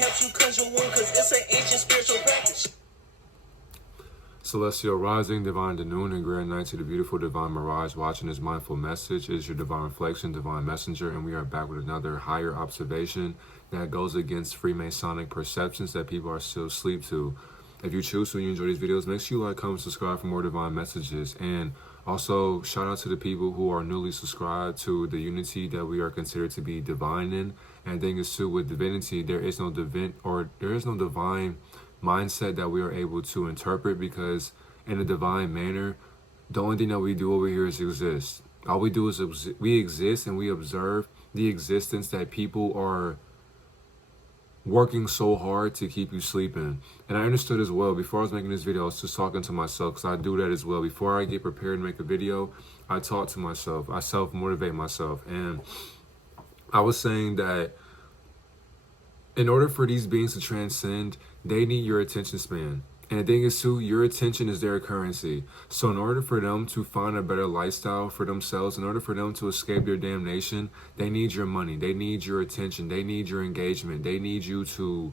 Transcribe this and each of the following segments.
helps you cleanse your wound, cause it's an ancient spiritual practice. Celestial rising, divine to noon, and grand night to the beautiful divine mirage. Watching this mindful message is your divine reflection, divine messenger, and we are back with another higher observation that goes against Freemasonic perceptions that people are still asleep to. If you choose to and you enjoy these videos, make sure you like, comment, subscribe for more divine messages. And also, shout out to the people who are newly subscribed to the unity that we are considered to be divine in. And I think it's too, with divinity, there is no divine mindset that we are able to interpret, because in a divine manner, the only thing that we do over here is exist. All we do is we exist, and we observe the existence that people are working so hard to keep you sleeping. And I understood as well, before I was making this video, I was just talking to myself, because I do that as well. Before I get prepared to make a video, I talk to myself, I self-motivate myself. And I was saying that in order for these beings to transcend, they need your attention span. And the thing is too, your attention is their currency. So in order for them to find a better lifestyle for themselves, in order for them to escape their damnation, they need your money. They need your attention. They need your engagement. They need you to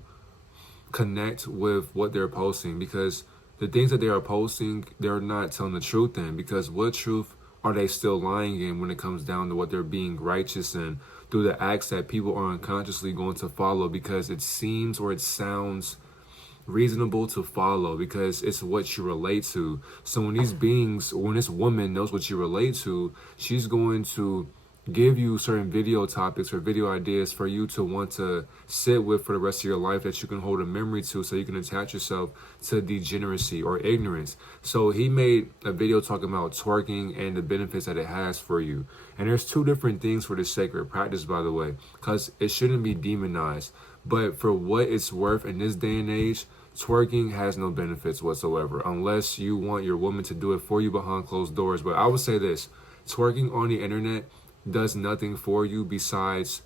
connect with what they're posting, because the things that they are posting, they're not telling the truth in. Because what truth are they still lying in when it comes down to what they're being righteous in through the acts that people are unconsciously going to follow, because it seems or it sounds reasonable to follow, because it's what you relate to. So when these beings, or when this woman knows what you relate to, she's going to give you certain video topics or video ideas for you to want to sit with for the rest of your life, that you can hold a memory to, so you can attach yourself to degeneracy or ignorance. So he made a video talking about twerking and the benefits that it has for you. And there's two different things for this sacred practice, by the way, because it shouldn't be demonized. But for what it's worth in this day and age, twerking has no benefits whatsoever, unless you want your woman to do it for you behind closed doors. But I would say this: twerking on the internet does nothing for you besides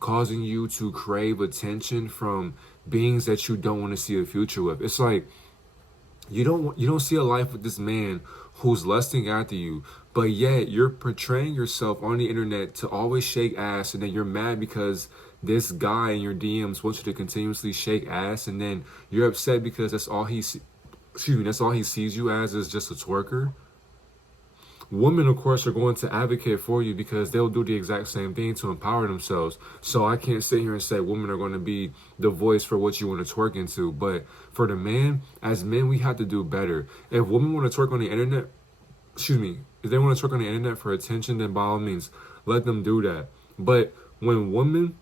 causing you to crave attention from beings that you don't want to see a future with. It's like you don't see a life with this man who's lusting after you, but yet you're portraying yourself on the internet to always shake ass, and then you're mad because this guy in your DMs wants you to continuously shake ass, and then you're upset because that's all he sees you as, is just a twerker. Women, of course, are going to advocate for you, because they'll do the exact same thing to empower themselves. So I can't sit here and say women are going to be the voice for what you want to twerk into. But for the man, as men, we have to do better. If women want to twerk on the internet, if they want to twerk on the internet for attention, then by all means, let them do that. But when women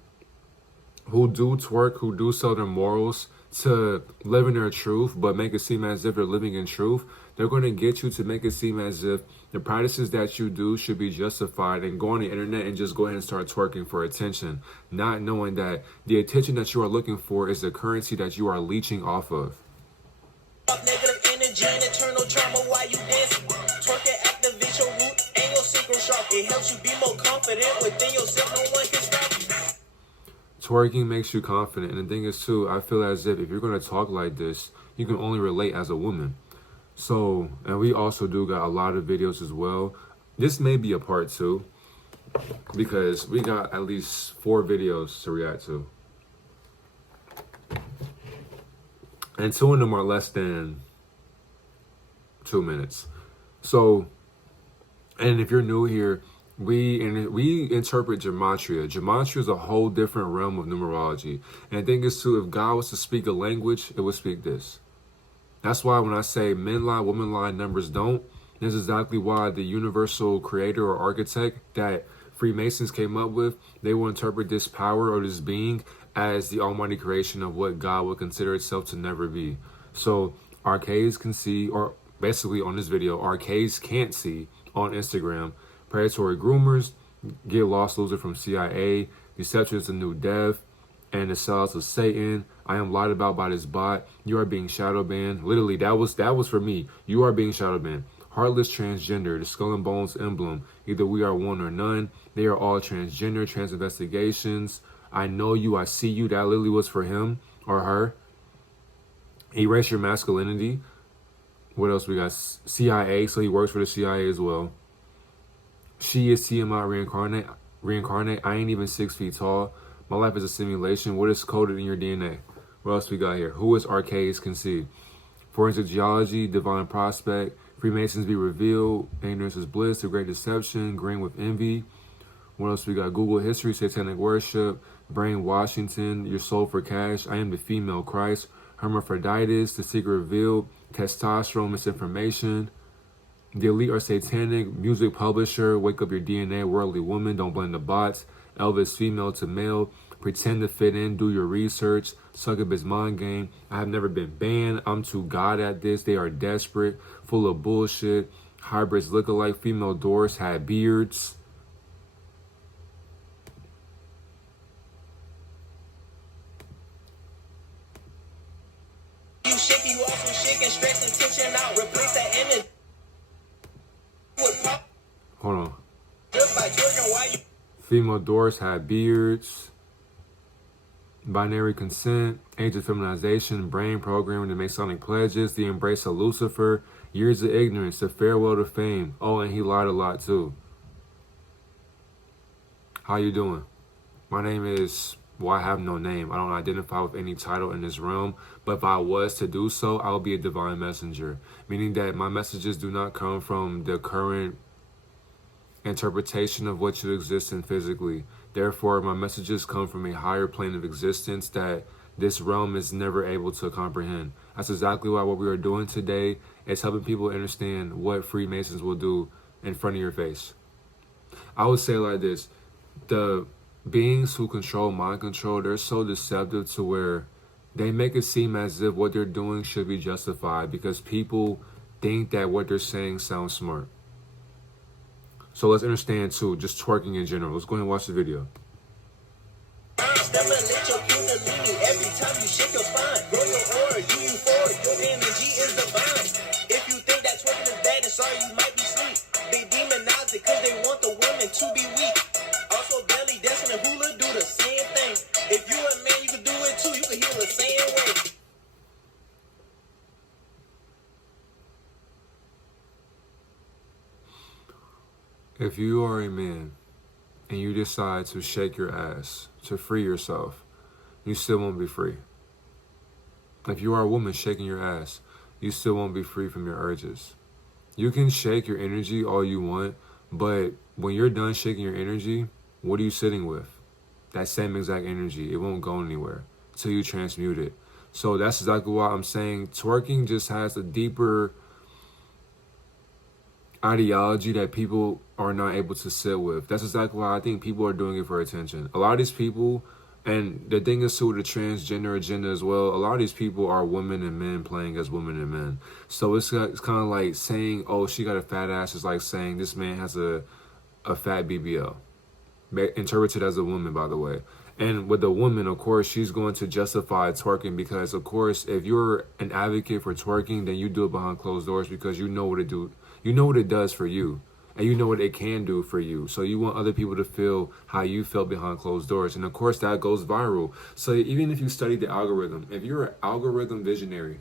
who do twerk, who do sell their morals to live in their truth, but make it seem as if they're living in truth, they're going to get you to make it seem as if the practices that you do should be justified, and go on the internet and just go ahead and start twerking for attention, not knowing that the attention that you are looking for is the currency that you are leeching off of. Negative energy and eternal trauma while you dance. Twerking activates your root and your sacral shark. It helps you be more confident within yourself. No one can stop you. Twerking makes you confident. And the thing is too, I feel as if you're going to talk like this, you can only relate as a woman. So, and we also do got a lot of videos as well. This may be a part 2, because we got at least 4 videos to react to. And 2 of them are less than 2 minutes. So, and if you're new here, we interpret gematria. Gematria is a whole different realm of numerology. And the thing is too, if God was to speak a language, it would speak this. That's why when I say men lie, women lie, numbers don't, that's exactly why the universal creator or architect that Freemasons came up with, they will interpret this power or this being as the almighty creation of what God would consider itself to never be. So Arcazecantsee, or basically on this video, Arcazecantsee on Instagram, predatory groomers, get lost loser from CIA, deception is the new death, and the sellouts of Satan. I am lied about by this bot. You are being shadow banned. Literally, that was for me. You are being shadow banned. Heartless transgender, the skull and bones emblem. Either we are one or none. They are all transgender, trans investigations. I know you, I see you. That literally was for him or her. Erase your masculinity. What else we got? CIA, so he works for the CIA as well. She is TMI reincarnate. I ain't even 6 feet tall. My life is a simulation. What is coded in your DNA? What else we got here? Who is Arcazecantsee? Forensic geology, divine prospect, Freemasons be revealed, ignorance is bliss, the great deception, green with envy. What else we got? Google history, satanic worship, brain Washington, your soul for cash, I am the female Christ, hermaphroditus, the secret revealed, testosterone, misinformation. The elite are satanic, music publisher, wake up your DNA, worldly woman, don't blame the bots, Elvis female to male, pretend to fit in, do your research, succubus mind game, I have never been banned, I'm too God at this, they are desperate, full of bullshit, hybrids look alike, female doors had beards. You shake, you also shake and stress and tension out. Replace that energy with pop. Hold on. Just by twerking while you. Female doors had beards. Binary consent, age of feminization, brain programming, the Masonic pledges, the embrace of Lucifer, years of ignorance, the farewell to fame. Oh, and he lied a lot too. How you doing? My name is, well, I have no name. I don't identify with any title in this realm, but if I was to do so, I would be a divine messenger, meaning that my messages do not come from the current interpretation of what you exist in physically. Therefore, my messages come from a higher plane of existence that this realm is never able to comprehend. That's exactly why what we are doing today is helping people understand what Freemasons will do in front of your face. I would say it like this: the beings who control mind control, they're so deceptive to where they make it seem as if what they're doing should be justified because people think that what they're saying sounds smart. So let's understand too, just twerking in general. Let's go ahead and watch the video. Stimulate your kundalini every time you shake your spine. Grow your aura, you euphoric, your energy is divine. If you think that twerking is bad, then sorry, you might be asleep. They demonize it because they want the woman to be weak. Also, belly dancing and hula do the same thing. If you a man, you can do it too. You can heal the same way. If you are a man and you decide to shake your ass to free yourself, you still won't be free. If you are a woman shaking your ass, you still won't be free from your urges. You can shake your energy all you want, but when you're done shaking your energy, what are you sitting with? That same exact energy. It won't go anywhere until you transmute it. So that's exactly why I'm saying twerking just has a deeper ideology that people are not able to sit with. That's exactly why I think people are doing it for attention. A lot of these people, and the thing is too, the transgender agenda as well, a lot of these people are women and men playing as women and men. So it's kind of like saying, oh, she got a fat ass is like saying this man has a fat BBL. Interpreted as a woman, by the way. And with a woman, of course, she's going to justify twerking because, of course, if you're an advocate for twerking, then you do it behind closed doors because you know what it do. You know what it does for you, and you know what it can do for you. So you want other people to feel how you felt behind closed doors. And of course, that goes viral. So even if you study the algorithm, if you're an algorithm visionary,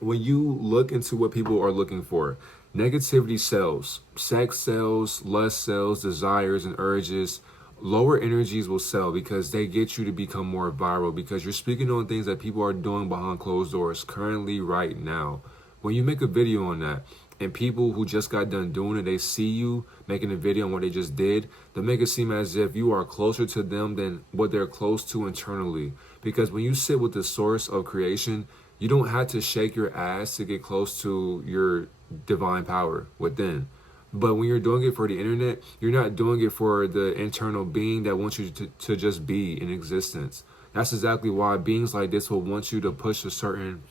when you look into what people are looking for, negativity sells, sex sells, lust sells, desires and urges, lower energies will sell because they get you to become more viral because you're speaking on things that people are doing behind closed doors currently right now. When you make a video on that, and people who just got done doing it, they see you making a video on what they just did, they make it seem as if you are closer to them than what they're close to internally. Because when you sit with the source of creation, you don't have to shake your ass to get close to your divine power within. But when you're doing it for the internet, you're not doing it for the internal being that wants you to just be in existence. That's exactly why beings like this will want you to push a certain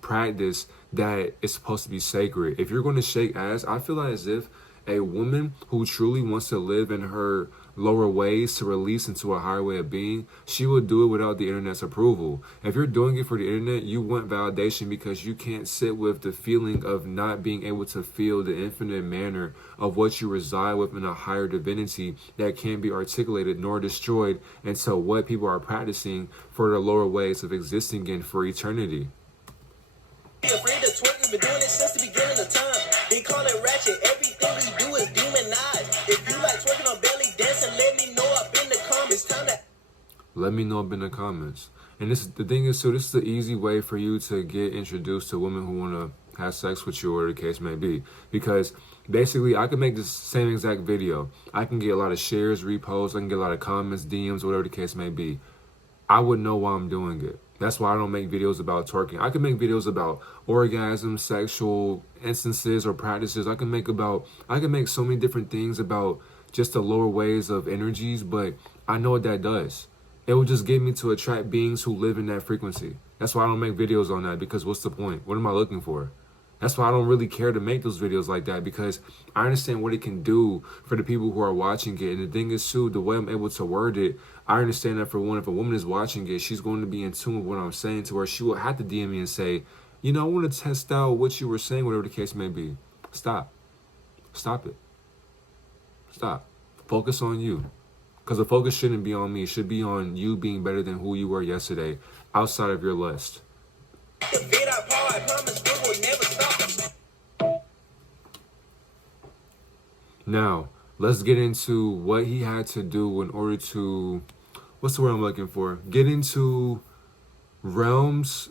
practice that is supposed to be sacred. If you're going to shake ass, I feel as if a woman who truly wants to live in her lower ways to release into a higher way of being, she will do it without the internet's approval. If you're doing it for the internet, you want validation because you can't sit with the feeling of not being able to feel the infinite manner of what you reside within a higher divinity that can't be articulated nor destroyed until what people are practicing for the lower ways of existing in for eternity. Be afraid of twerking, been doing it since the beginning of time. They call it ratchet, everything we do is demonized. If you like twerking on belly dancing, let me know up in the comments. Time to Let me know up in the comments. And the thing is, so this is the easy way for you to get introduced to women who want to have sex with you, or the case may be. Because basically, I can make this same exact video. I can get a lot of shares, reposts, I can get a lot of comments, DMs, whatever the case may be. I wouldn't know why I'm doing it. That's why I don't make videos about twerking. I can make videos about orgasm, sexual instances or practices. I can make so many different things about just the lower ways of energies, but I know what that does. It will just get me to attract beings who live in that frequency. That's why I don't make videos on that, because what's the point? What am I looking for? That's why I don't really care to make those videos like that, because I understand what it can do for the people who are watching it. And the thing is, too, the way I'm able to word it, I understand that for one, if a woman is watching it, she's going to be in tune with what I'm saying to her. She will have to DM me and say, you know, I want to test out what you were saying, whatever the case may be. Stop. Stop it. Stop. Focus on you. Because the focus shouldn't be on me. It should be on you being better than who you were yesterday, outside of your lust. Now, let's get into what he had to do in order to, what's the word I'm looking for? Get into realms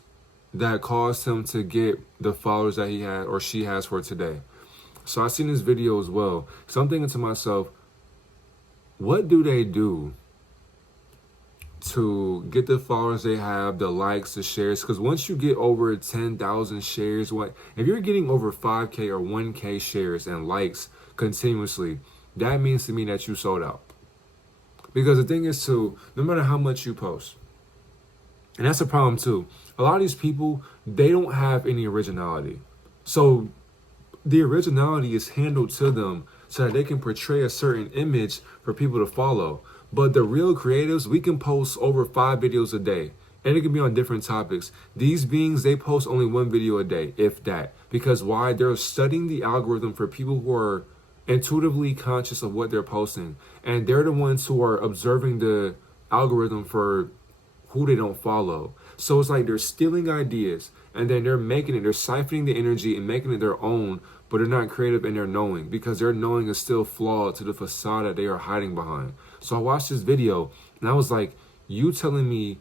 that caused him to get the followers that he had or she has for today. So I seen this video as well. So I'm thinking to myself, what do they do to get the followers they have, the likes, the shares? Because once you get over 10,000 shares, if you're getting over 5K or 1K shares and likes continuously, that means to me that you sold out. Because the thing is, too, no matter how much you post, and that's a problem too, a lot of these people, they don't have any originality. So the originality is handled to them so that they can portray a certain image for people to follow. But the real creatives, we can post over 5 videos a day, and it can be on different topics. These beings, they post only 1 video a day, if that. Because why? They're studying the algorithm for people who are intuitively conscious of what they're posting. And they're the ones who are observing the algorithm for who they don't follow. So it's like they're stealing ideas, and then they're siphoning the energy and making it their own, but they're not creative in their knowing, because their knowing is still flawed to the facade that they are hiding behind. So I watched this video, and I was like, you telling me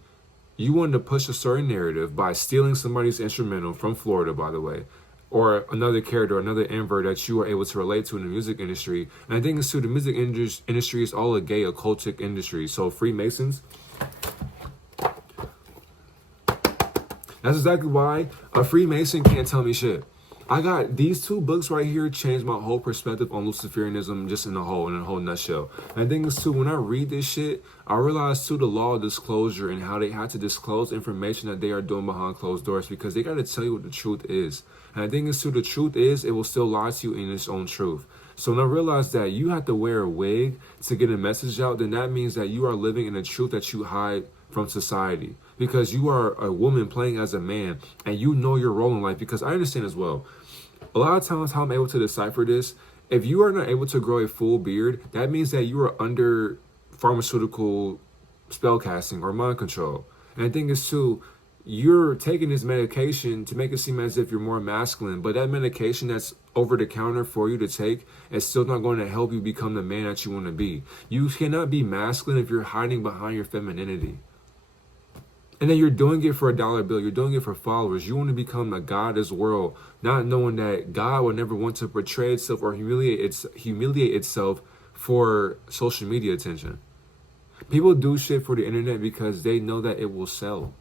you wanted to push a certain narrative by stealing somebody's instrumental from Florida, by the way, or another character, another invert that you are able to relate to in the music industry. And I think it's true, the music industry is all a gay occultic industry. So Freemasons, that's exactly why a Freemason can't tell me shit. I got these 2 books right here changed my whole perspective on Luciferianism just in a whole nutshell. And I think it's too, when I read this shit, I realize too the law of disclosure and how they had to disclose information that they are doing behind closed doors, because they got to tell you what the truth is. And I think it's too, the truth is, it will still lie to you in its own truth. So when I realized that you have to wear a wig to get a message out, then that means that you are living in a truth that you hide from society, because you are a woman playing as a man, and you know your role in life. Because I understand as well, a lot of times how I'm able to decipher this, if you are not able to grow a full beard, that means that you are under pharmaceutical spell casting or mind control. And the thing is too, you're taking this medication to make it seem as if you're more masculine, but that medication that's over the counter for you to take is still not going to help you become the man that you want to be. You cannot be masculine if you're hiding behind your femininity. And then you're doing it for a dollar bill. You're doing it for followers. You want to become a god of this world, not knowing that God will never want to portray itself or humiliate itself for social media attention. People do shit for the internet because they know that it will sell.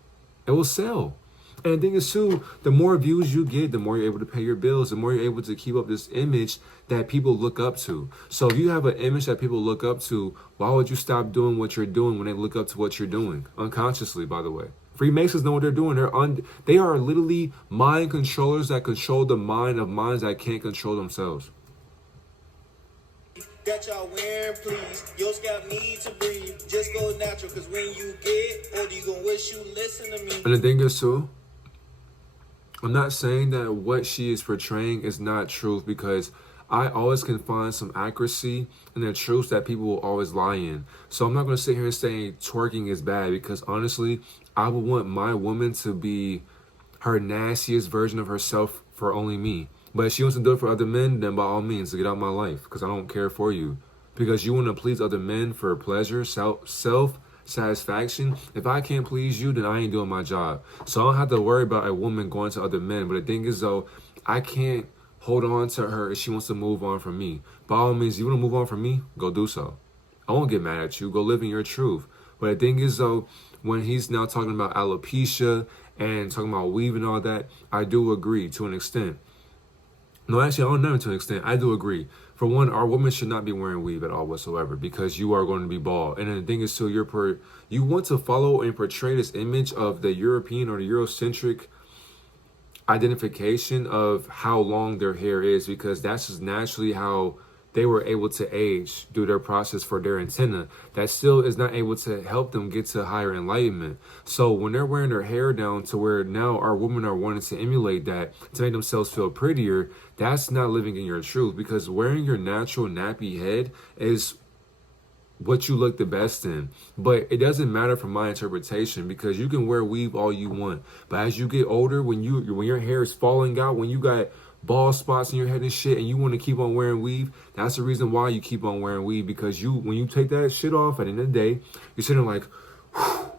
It will sell. And the thing is too, the more views you get, the more you're able to pay your bills, the more you're able to keep up this image that people look up to. So if you have an image that people look up to, why would you stop doing what you're doing when they look up to what you're doing? Unconsciously, by the way. Freemasons know what they're doing. They are literally mind controllers that control the mind of minds that can't control themselves. That y'all wearing, please. Your scalp need to breathe. Just go natural, cause when you get older, you gonna wish you listen to me. And the thing is too, I'm not saying that what she is portraying is not truth, because I always can find some accuracy in the truth that people will always lie in. So I'm not going to sit here and say twerking is bad, because honestly, I would want my woman to be her nastiest version of herself for only me. But if she wants to do it for other men, then by all means, get out of my life, because I don't care for you. Because you want to please other men for pleasure, satisfaction. If I can't please you, then I ain't doing my job. So I don't have to worry about a woman going to other men. But the thing is, though, I can't hold on to her if she wants to move on from me. By all means, you want to move on from me? Go do so. I won't get mad at you. Go live in your truth. But the thing is, though, when he's now talking about alopecia and talking about weave and all that, I do agree to an extent. No, actually, I don't know to an extent. I do agree. For one, our women should not be wearing weave at all whatsoever because you are going to be bald. And then the thing is, too, you want to follow and portray this image of the European or the Eurocentric identification of how long their hair is, because that's just naturally how they were able to age through their process for their antenna. That still is not able to help them get to higher enlightenment. So when they're wearing their hair down to where now our women are wanting to emulate that to make themselves feel prettier, that's not living in your truth, because wearing your natural nappy head is what you look the best in. But it doesn't matter from my interpretation, because you can wear weave all you want, but as you get older, when your hair is falling out, when you got bald spots in your head and shit, and you want to keep on wearing weave, that's the reason why you keep on wearing weave. Because when you take that shit off at the end of the day, you're sitting like, whew,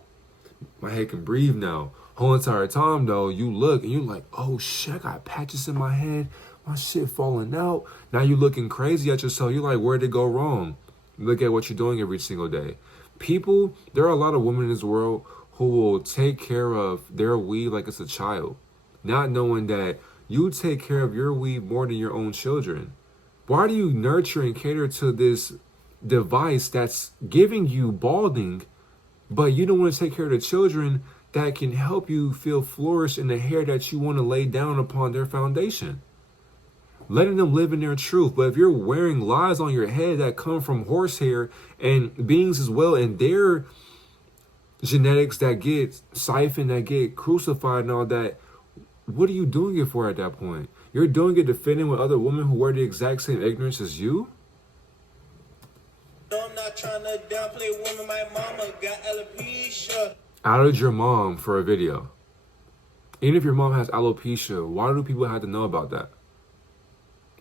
my head can breathe now. Whole entire time though, you look and you're like, oh shit, I got patches in my head, my shit falling out. Now you looking crazy at yourself. You're like, where'd it go wrong? Look at what you're doing every single day. People, there are a lot of women in this world who will take care of their weave like it's a child, not knowing that you take care of your weave more than your own children. Why do you nurture and cater to this device that's giving you balding, but you don't want to take care of the children that can help you feel flourish in the hair that you want to lay down upon their foundation? Letting them live in their truth. But if you're wearing lies on your head that come from horsehair and beings as well, and their genetics that get siphoned, that get crucified and all that, what are you doing it for at that point? You're doing it defending with other women who wear the exact same ignorance as you? No, I'm not trying to downplay women. My mama got alopecia. Outed your mom for a video. Even if your mom has alopecia, why do people have to know about that?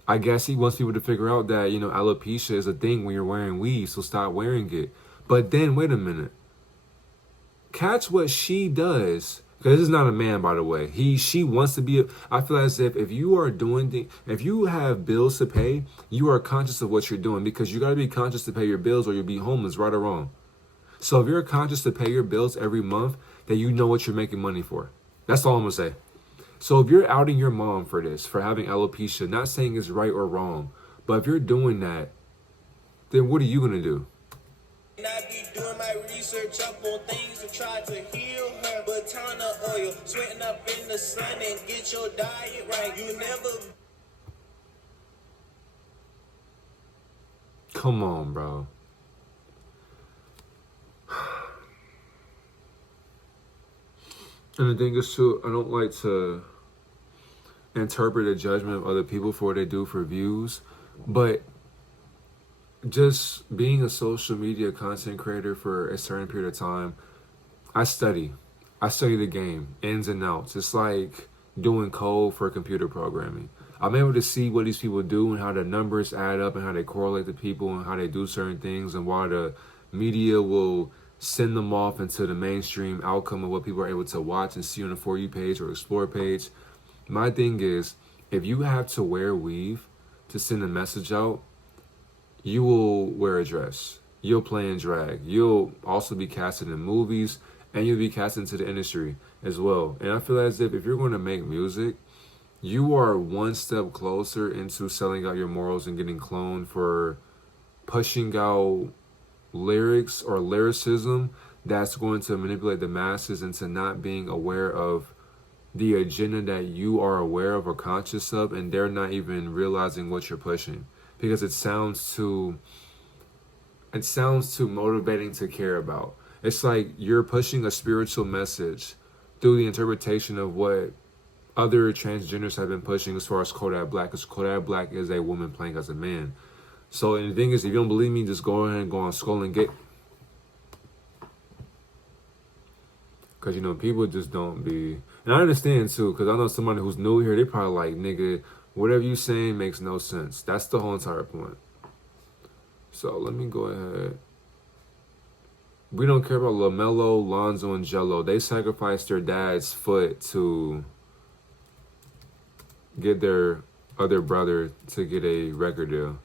I guess he wants people to figure out that, alopecia is a thing when you're wearing weave, so stop wearing it. But then, wait a minute. Catch what she does. Because this is not a man, by the way. She wants to be. I feel as if you are if you have bills to pay, you are conscious of what you're doing, because you got to be conscious to pay your bills or you'll be homeless, right or wrong. So if you're conscious to pay your bills every month, then you know what you're making money for. That's all I'm going to say. So if you're outing your mom for this, for having alopecia, not saying it's right or wrong, but if you're doing that, then what are you going to do? I be doing my research up on things to try to heal her. Batana oil, sweating up in the sun and get your diet right. You never. Come on, bro. And the thing is, too, I don't like to interpret the judgment of other people for what they do for views, but just being a social media content creator for a certain period of time, I study the game, ins and outs. It's like doing code for computer programming. I'm able to see what these people do and how the numbers add up and how they correlate to people and how they do certain things, and why the media will send them off into the mainstream outcome of what people are able to watch and see on the For You page or Explore page. My thing is, if you have to wear weave to send a message out, you will wear a dress. You'll play in drag. You'll also be casted in movies, and you'll be cast into the industry as well. And I feel as if you're going to make music, you are one step closer into selling out your morals and getting cloned for pushing out lyrics or lyricism that's going to manipulate the masses into not being aware of the agenda that you are aware of or conscious of, and they're not even realizing what you're pushing, because it sounds too motivating to care about. It's like you're pushing a spiritual message through the interpretation of what other transgenders have been pushing as far as Kodak Black, because Kodak Black is a woman playing as a man. So, and the thing is, if you don't believe me, just go ahead and go on Skull and Get. Because, people just don't be... And I understand, too, because I know somebody who's new here, they probably like, nigga, whatever you saying makes no sense. That's the whole entire point. So, let me go ahead We don't care about LaMelo, Lonzo, and Jello. They sacrificed their dad's foot to get their other brother to get a record deal.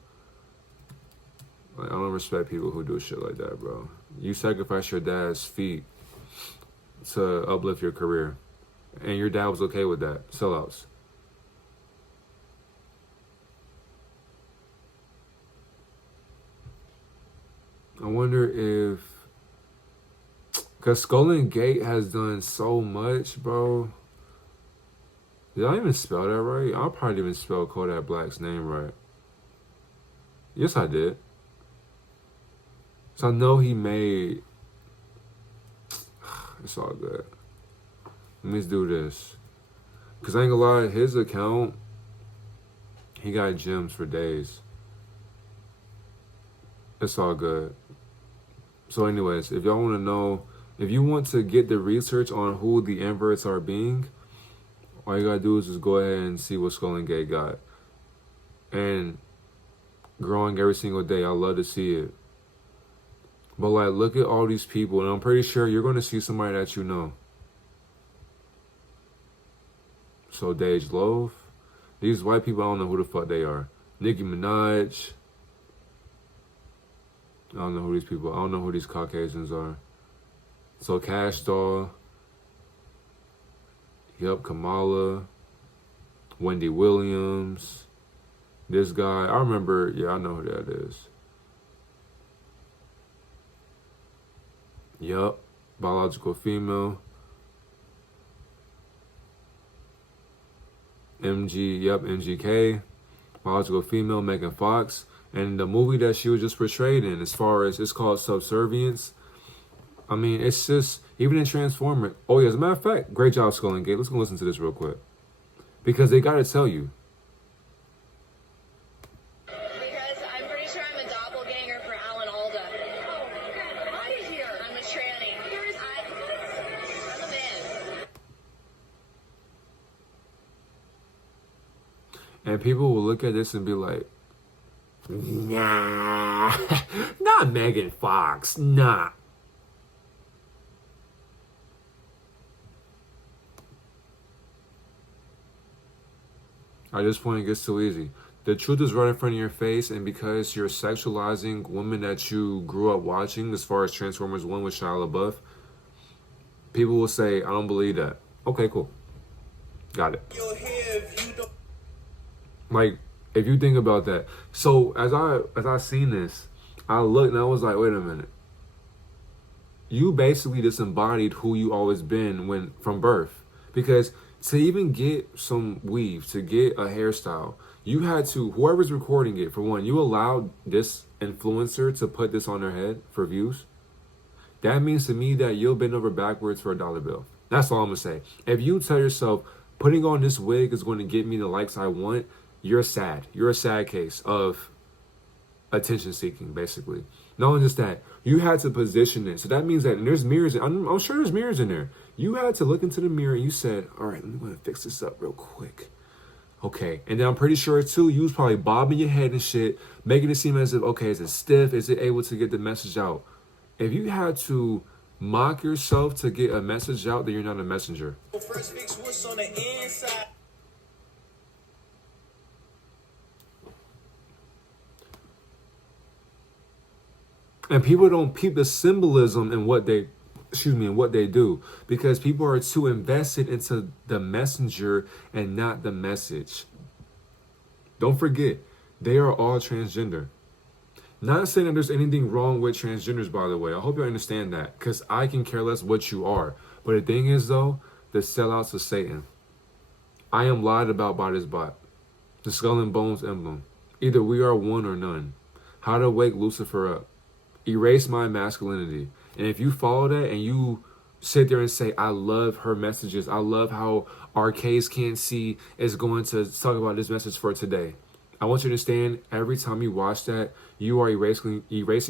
Like, I don't respect people who do shit like that, bro. You sacrifice your dad's feet to uplift your career. And your dad was okay with that. Sellouts. I wonder if... Because Skull and Gate has done so much, bro. Did I even spell that right? I probably didn't even spell Kodak Black's name right. Yes, I did. So I know he made... It's all good. Let me do this. Because I ain't gonna lie, his account, he got gems for days. It's all good. So anyways, if y'all want to know, if you want to get the research on who the inverts are being, all you gotta do is just go ahead and see what Skull and Gate got. And growing every single day, I love to see it. But like, look at all these people, and I'm pretty sure you're gonna see somebody that you know. So Dej Loaf, these white people, I don't know who the fuck they are. Nicki Minaj. I don't know who these people, I don't know who these Caucasians are. So Cash Doll. Yep, Kamala. Wendy Williams. This guy, I remember, yeah, I know who that is. Yep, biological female. MGK, biological female, Megan Fox. And the movie that she was just portrayed in, as far as, it's called Subservience. I mean, it's just, even in Transformers. Oh yeah, as a matter of fact, great job, Skull and Gate. Let's go listen to this real quick. Because they gotta tell you. Because I'm pretty sure I'm a doppelganger for Alan Alda. Oh, get out of here. I'm a tranny. I'm a man. And people will look at this and be like, nah, not Megan Fox, nah. At this point, it gets too easy. The truth is right in front of your face, and because you're sexualizing women that you grew up watching, as far as Transformers 1 with Shia LaBeouf, people will say, I don't believe that. Okay, cool. Got it. Like, if you think about that. So, as I seen this, I looked and I was like, wait a minute. You basically disembodied who you always been from birth. Because to even get some weave, to get a hairstyle, you had to, whoever's recording it, for one, you allowed this influencer to put this on their head for views. That means to me that you'll bend over backwards for $1 bill. That's all I'm going to say. If you tell yourself, putting on this wig is going to get me the likes I want, you're sad. You're a sad case of attention seeking, basically. Not only just that, you had to position it. So that means that, and there's mirrors, I'm sure there's mirrors in there. You had to look into the mirror and you said, all right, let me go ahead and fix this up real quick. Okay. And then I'm pretty sure too, you was probably bobbing your head and shit, making it seem as if, okay, is it stiff? Is it able to get the message out? If you had to mock yourself to get a message out, then you're not a messenger. First fix what's on the inside. And people don't peep the symbolism in what they, in what they do, because people are too invested into the messenger and not the message. Don't forget, they are all transgender. Not saying that there's anything wrong with transgenders, by the way. I hope you understand that, because I can care less what you are. But the thing is, though, the sellouts of Satan. I am lied about by this bot. The skull and bones emblem. Either we are one or none. How to wake Lucifer up. Erase my masculinity. And if you follow that and you sit there and say, I love her messages, I love how Arcazecantsee is going to talk about this message for today, I want you to understand, every time you watch that, you are erasing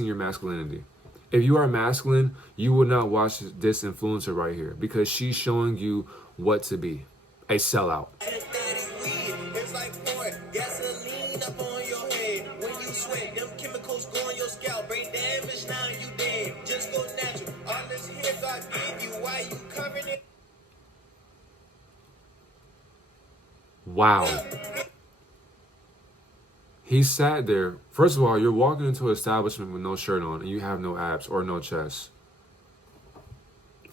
your masculinity. If you are masculine, you will not watch this influencer right here, because she's showing you what to be. A sellout. It's like pouring gasoline up on your head. When you sweat, them chemicals go on your scalp. Brain damage, now you dead. Just go natural. God gave you, why you covering it? Wow. He sat there. First of all, you're walking into an establishment with no shirt on and you have no abs or no chest.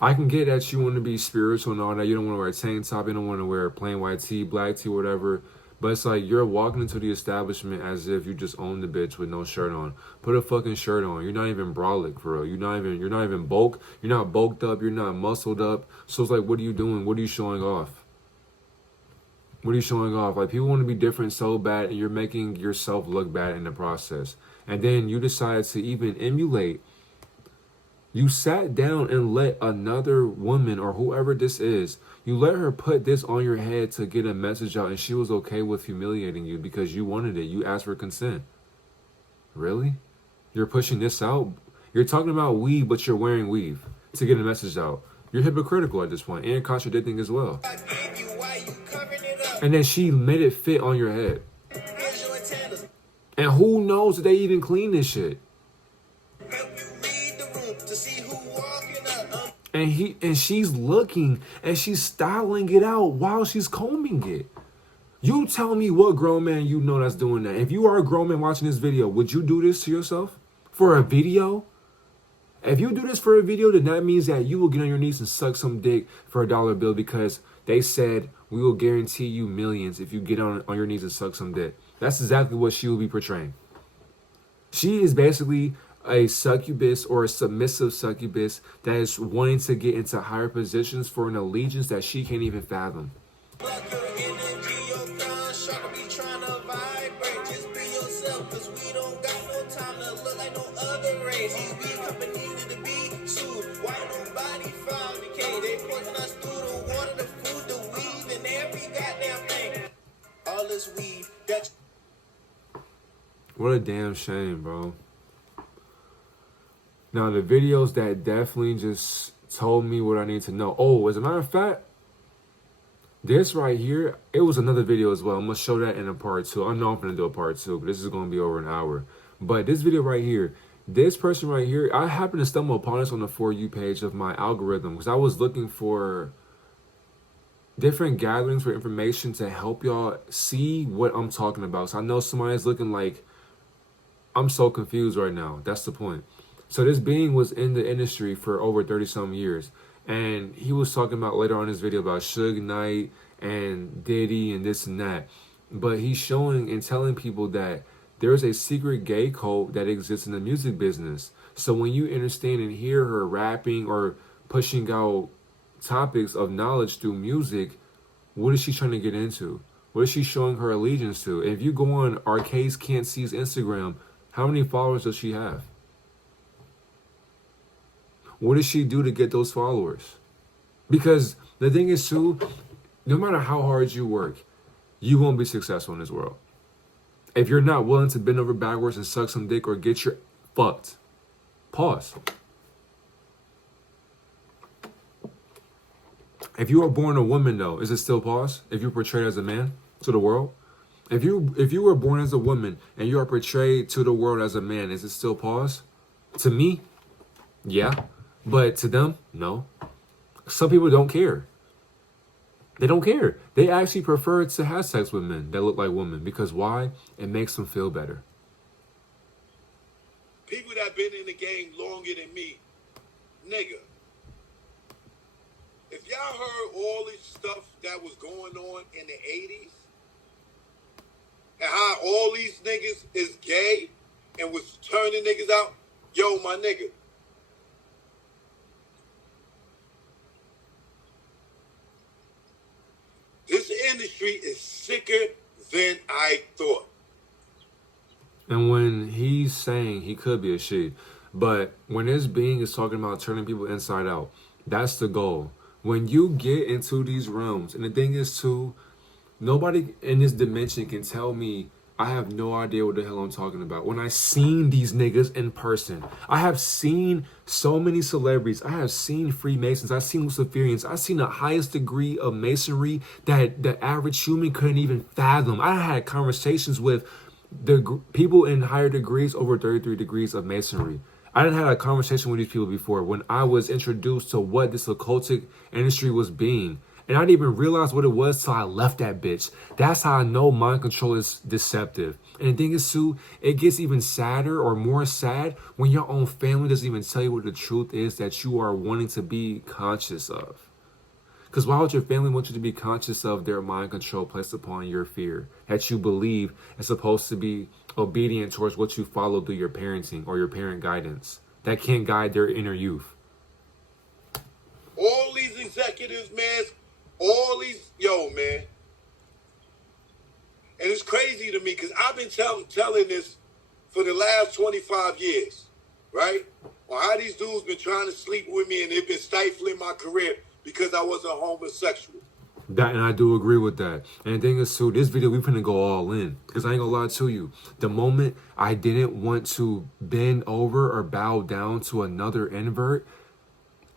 I can get that you want to be spiritual and all that. You don't want to wear a tank top. You don't want to wear plain white tee, black tee, whatever. But it's like you're walking into the establishment as if you just own the bitch with no shirt on. Put a fucking shirt on. You're not even brolic, for real. You're not even bulk. You're not bulked up. You're not muscled up. So it's like, what are you doing? What are you showing off? What are you showing off? Like, people want to be different so bad, and you're making yourself look bad in the process. And then you decide to even emulate. You sat down and let another woman or whoever this is, you let her put this on your head to get a message out, and she was okay with humiliating you because you wanted it. You asked for consent. Really? You're pushing this out? You're talking about weave, but you're wearing weave to get a message out. You're hypocritical at this point and contradicting as well. And then she made it fit on your head. And who knows if they even clean this shit? And she's looking and she's styling it out while she's combing it. You tell me what grown man you know that's doing that. If you are a grown man watching this video, would you do this to yourself for a video? If you do this for a video, then that means that you will get on your knees and suck some dick for a dollar bill because they said we will guarantee you millions if you get on your knees and suck some dick. That's exactly what she will be portraying. She is basically a succubus or a submissive succubus that is wanting to get into higher positions for an allegiance that she can't even fathom. What a damn shame, bro. Now, the videos that definitely just told me what I need to know. Oh, as a matter of fact, this right here, it was another video as well. I'm going to show that in a part 2. I know I'm going to do a part 2, but this is going to be over an hour. But this video right here, this person right here, I happened to stumble upon this on the For You page of my algorithm because I was looking for different gatherings for information to help y'all see what I'm talking about. So I know somebody's looking like, I'm so confused right now. That's the point. So this being was in the industry for over 30-some years. And he was talking about later on in this video about Suge Knight and Diddy and this and that. But he's showing and telling people that there's a secret gay code that exists in the music business. So when you understand and hear her rapping or pushing out topics of knowledge through music, what is she trying to get into? What is she showing her allegiance to? If you go on Arcazecantsee Instagram, how many followers does she have? What does she do to get those followers? Because the thing is too, no matter how hard you work, you won't be successful in this world. If you're not willing to bend over backwards and suck some dick or get your fucked. Pause. If you are born a woman though, is it still pause? If you're portrayed as a man to the world? If you were born as a woman and you are portrayed to the world as a man, is it still pause? To me, yeah. But to them, no. Some people don't care. They don't care. They actually prefer to have sex with men that look like women. Because why? It makes them feel better. People that been in the game longer than me, nigga. If y'all heard all this stuff that was going on in the 80s, and how all these niggas is gay and was turning niggas out, yo, my nigga. This industry is sicker than I thought. And when he's saying he could be a she, but when this being is talking about turning people inside out, that's the goal. When you get into these realms, and the thing is too, nobody in this dimension can tell me I have no idea what the hell I'm talking about. When I seen these niggas in person, I have seen so many celebrities. I have seen Freemasons. I've seen Luciferians. I've seen the highest degree of masonry that the average human couldn't even fathom. I had conversations with the people in higher degrees, over 33 degrees of masonry. I didn't have a conversation with these people before when I was introduced to what this occultic industry was being. And I didn't even realize what it was till I left that bitch. That's how I know mind control is deceptive. And the thing is, Sue, it gets even sadder or more sad when your own family doesn't even tell you what the truth is that you are wanting to be conscious of. Because why would your family want you to be conscious of their mind control placed upon your fear that you believe is supposed to be obedient towards what you follow through your parenting or your parent guidance that can't guide their inner youth? All these executives, man, all these, yo, man. And it's crazy to me because I've been telling this for the last 25 years, right? On how these dudes been trying to sleep with me and they've been stifling my career because I was a homosexual. That, and I do agree with that. And the thing is, Sue, this video, we finna go all in. Because I ain't gonna lie to you. The moment I didn't want to bend over or bow down to another invert,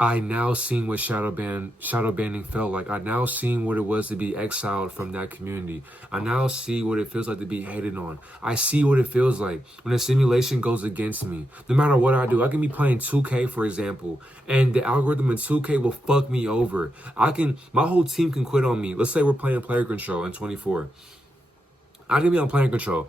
I now seen what shadow banning felt like. I now seen what it was to be exiled from that community. I now see what it feels like to be hated on. I see what it feels like when a simulation goes against me. No matter what I do, I can be playing 2K, for example, and the algorithm in 2K will fuck me over. My whole team can quit on me. Let's say we're playing player control in 24. I can be on player control.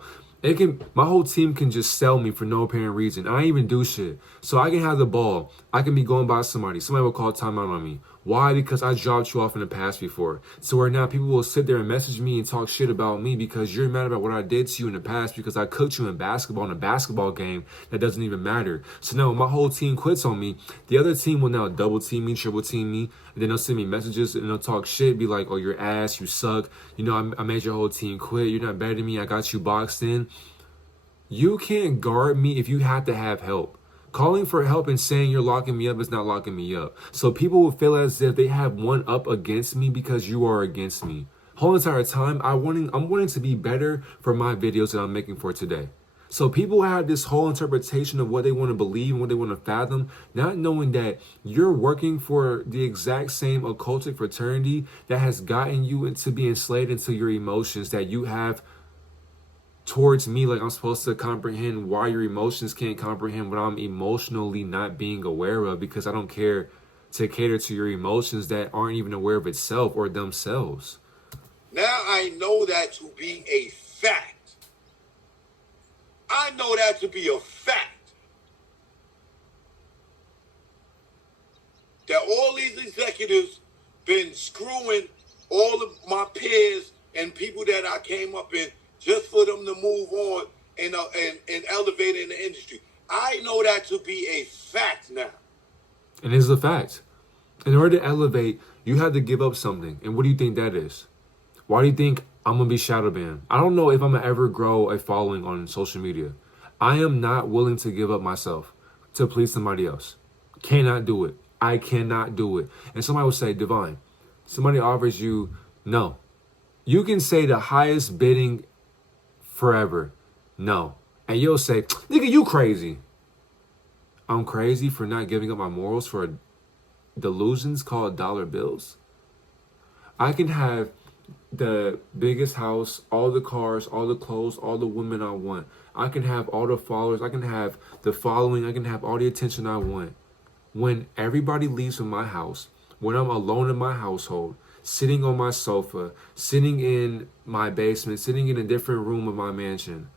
My whole team can just sell me for no apparent reason. I ain't even do shit. So I can have the ball. I can be going by somebody. Somebody will call timeout on me. Why? Because I dropped you off in the past before. So where now people will sit there and message me and talk shit about me because you're mad about what I did to you in the past because I cooked you in basketball in a basketball game that doesn't even matter. So now when my whole team quits on me, the other team will now double team me, triple team me, and then they'll send me messages and they'll talk shit, be like, oh, you're ass, you suck. You know, I made your whole team quit. You're not better than me. I got you boxed in. You can't guard me if you have to have help. Calling for help and saying you're locking me up is not locking me up. So people will feel as if they have one up against me because you are against me. Whole entire time, I'm wanting to be better for my videos that I'm making for today. So people have this whole interpretation of what they want to believe and what they want to fathom, not knowing that you're working for the exact same occultic fraternity that has gotten you into being enslaved into your emotions that you have towards me. Like I'm supposed to comprehend why your emotions can't comprehend what I'm emotionally not being aware of because I don't care to cater to your emotions that aren't even aware of itself or themselves. Now I know that to be a fact. I know that to be a fact. That all these executives been screwing all of my peers and people that I came up in just for them to move on and elevate in the industry. I know that to be a fact now. And it's a fact. In order to elevate, you have to give up something. And what do you think that is? Why do you think I'm going to be shadow banned? I don't know if I'm going to ever grow a following on social media. I am not willing to give up myself to please somebody else. Cannot do it. I cannot do it. And somebody will say, Divine, somebody offers you, no. You can say the highest bidding forever. No. And you'll say, nigga, you crazy. I'm crazy for not giving up my morals for delusions called dollar bills. I can have the biggest house, all the cars, all the clothes, all the women I want. I can have all the followers. I can have the following. I can have all the attention I want. When everybody leaves from my house, when I'm alone in my household, sitting on my sofa, sitting in my basement, sitting in a different room of my mansion,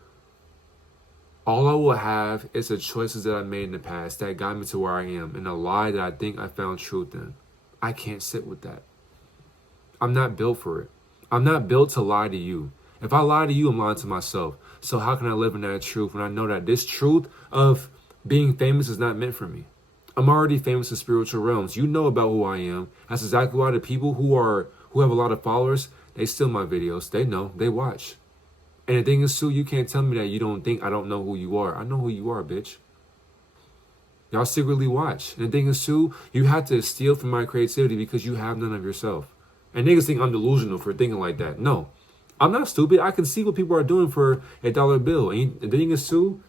all I will have is the choices that I made in the past that got me to where I am and a lie that I think I found truth in. I can't sit with that. I'm not built for it. I'm not built to lie to you. If I lie to you, I'm lying to myself. So how can I live in that truth when I know that this truth of being famous is not meant for me? I'm already famous in spiritual realms. You know about who I am. That's exactly why the people who have a lot of followers, they steal my videos. They know. They watch. And the thing is, Sue, you can't tell me that you don't think I don't know who you are. I know who you are, bitch. Y'all secretly watch. And the thing is, Sue, you have to steal from my creativity because you have none of yourself. And niggas think I'm delusional for thinking like that. No. I'm not stupid. I can see what people are doing for a dollar bill. And the thing is, Sue,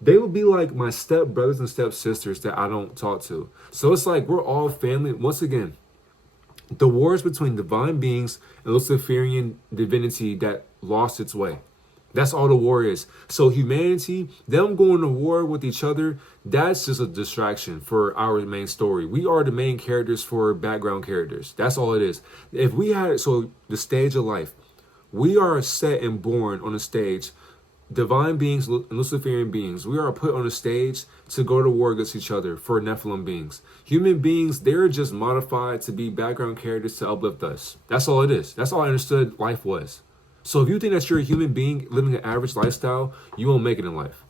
they would be like my step brothers and step sisters that I don't talk to. So it's like we're all family. Once again, the wars between divine beings and Luciferian divinity that lost its way. That's all the war is. So humanity, them going to war with each other, that's just a distraction for our main story. We are the main characters for background characters. That's all it is. If we had, so the stage of life, we are set and born on a stage, divine beings, Luciferian beings. We are put on a stage to go to war against each other for Nephilim beings. Human beings, they're just modified to be background characters to uplift us. That's all it is. That's all I understood life was. So if you think that you're a human being living an average lifestyle, you won't make it in life.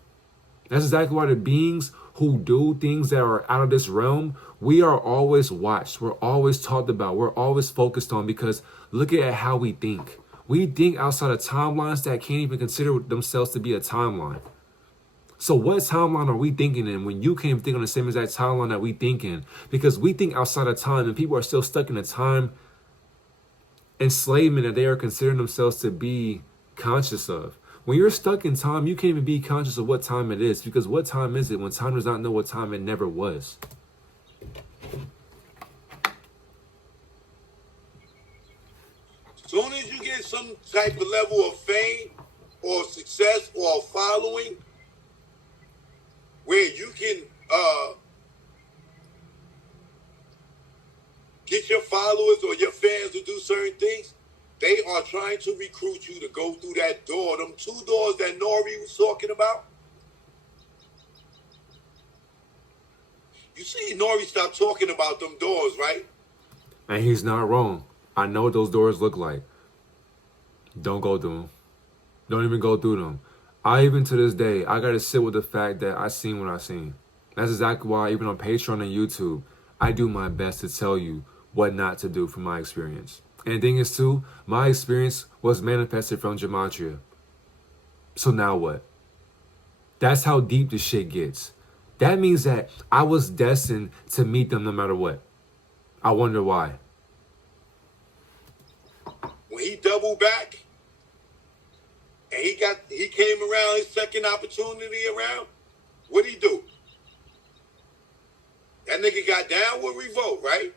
That's exactly why the beings who do things that are out of this realm, we are always watched. We're always talked about. We're always focused on, because look at how we think. We think outside of timelines that can't even consider themselves to be a timeline. So what timeline are we thinking in when you can't even think on the same exact timeline that we think in? Because we think outside of time, and people are still stuck in a time enslavement that they are considering themselves to be conscious of. When you're stuck in time, you can't even be conscious of what time it is, because what time is it when time does not know what time it never was? Soon as you get some type of level of fame or success or following where you can get your followers or your fans to do certain things, they are trying to recruit you to go through that door. Them 2 doors that Nori was talking about. You see, Nori stopped talking about them doors, right? And he's not wrong. I know what those doors look like. Don't go through them. Don't even go through them. I even to this day, I got to sit with the fact that I seen what I seen. That's exactly why even on Patreon and YouTube, I do my best to tell you what not to do from my experience. And the thing is too, my experience was manifested from Gematria. So now what? That's how deep this shit gets. That means that I was destined to meet them no matter what. I wonder why. When he doubled back and he came around his second opportunity around, what'd he do? That nigga got down with Revolt, right?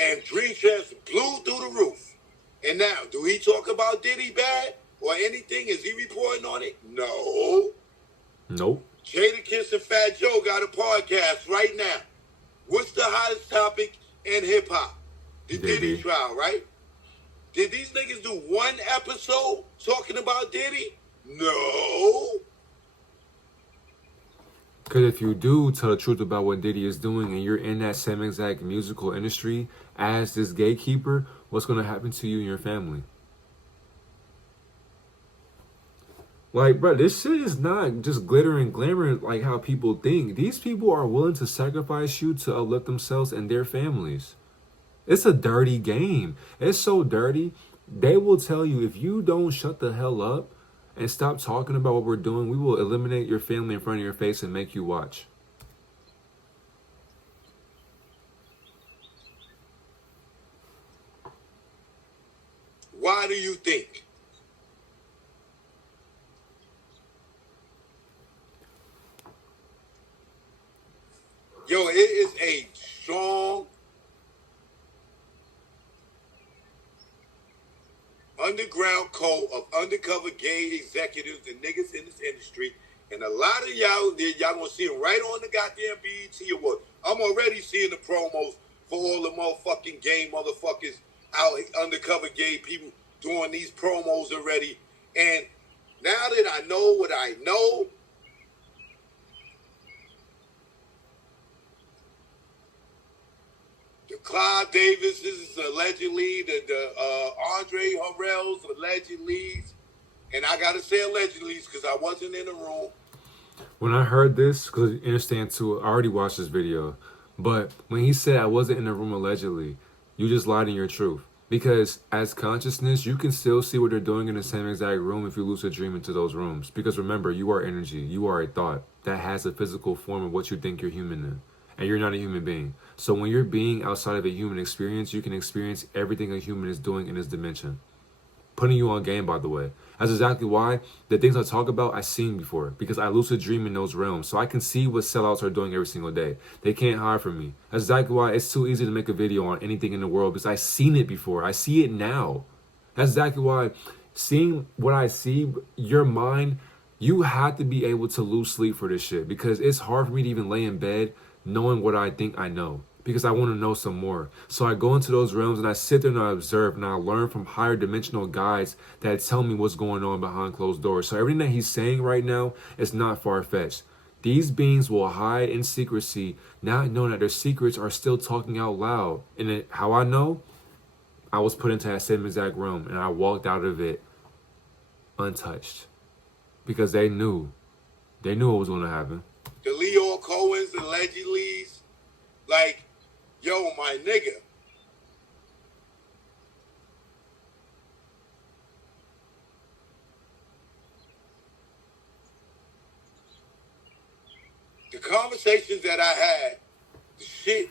And Dream Champs blew through the roof. And now, do he talk about Diddy bad or anything? Is he reporting on it? No. Nope. Jadakiss and Fat Joe got a podcast right now. What's the hottest topic in hip hop? The Diddy trial, right? Did these niggas do one episode talking about Diddy? No. Because if you do tell the truth about what Diddy is doing and you're in that same exact musical industry as this gatekeeper, what's going to happen to you and your family? Like, bro, this shit is not just glitter and glamour like how people think. These people are willing to sacrifice you to uplift themselves and their families. It's a dirty game. It's so dirty. They will tell you, if you don't shut the hell up and stop talking about what we're doing, we will eliminate your family in front of your face and make you watch. Why do you think? Yo, it is a strong underground cult of undercover gay executives and niggas in this industry. And a lot of y'all gonna see them right on the goddamn BET Award. I'm already seeing the promos for all the motherfucking gay motherfuckers out, undercover gay people doing these promos already. And now that I know what I know, the Clive Davis is allegedly, the Andre Harrell's allegedly, and I gotta say allegedly because I wasn't in the room. When I heard this, because you understand too, I already watched this video, but when he said I wasn't in the room allegedly, you just lied in your truth. Because as consciousness, you can still see what they're doing in the same exact room if you lucid dream into those rooms. Because remember, you are energy. You are a thought that has a physical form of what you think you're human in. And you're not a human being. So when you're being outside of a human experience, you can experience everything a human is doing in this dimension. Putting you on game, by the way. That's exactly why the things I talk about, I've seen before. Because I lucid dream in those realms. So I can see what sellouts are doing every single day. They can't hide from me. That's exactly why it's too easy to make a video on anything in the world. Because I've seen it before. I see it now. That's exactly why seeing what I see, your mind, you have to be able to lose sleep for this shit, because it's hard for me to even lay in bed knowing what I think I know, because I want to know some more. So I go into those realms and I sit there and I observe and I learn from higher dimensional guides that tell me what's going on behind closed doors. So everything that he's saying right now is not far-fetched. These beings will hide in secrecy, not knowing that their secrets are still talking out loud. And how I know? I was put into that same exact room and I walked out of it untouched, because they knew what was going to happen. The Leo Cohens, the allegedly's, like, yo, my nigga. The conversations that I had, the shit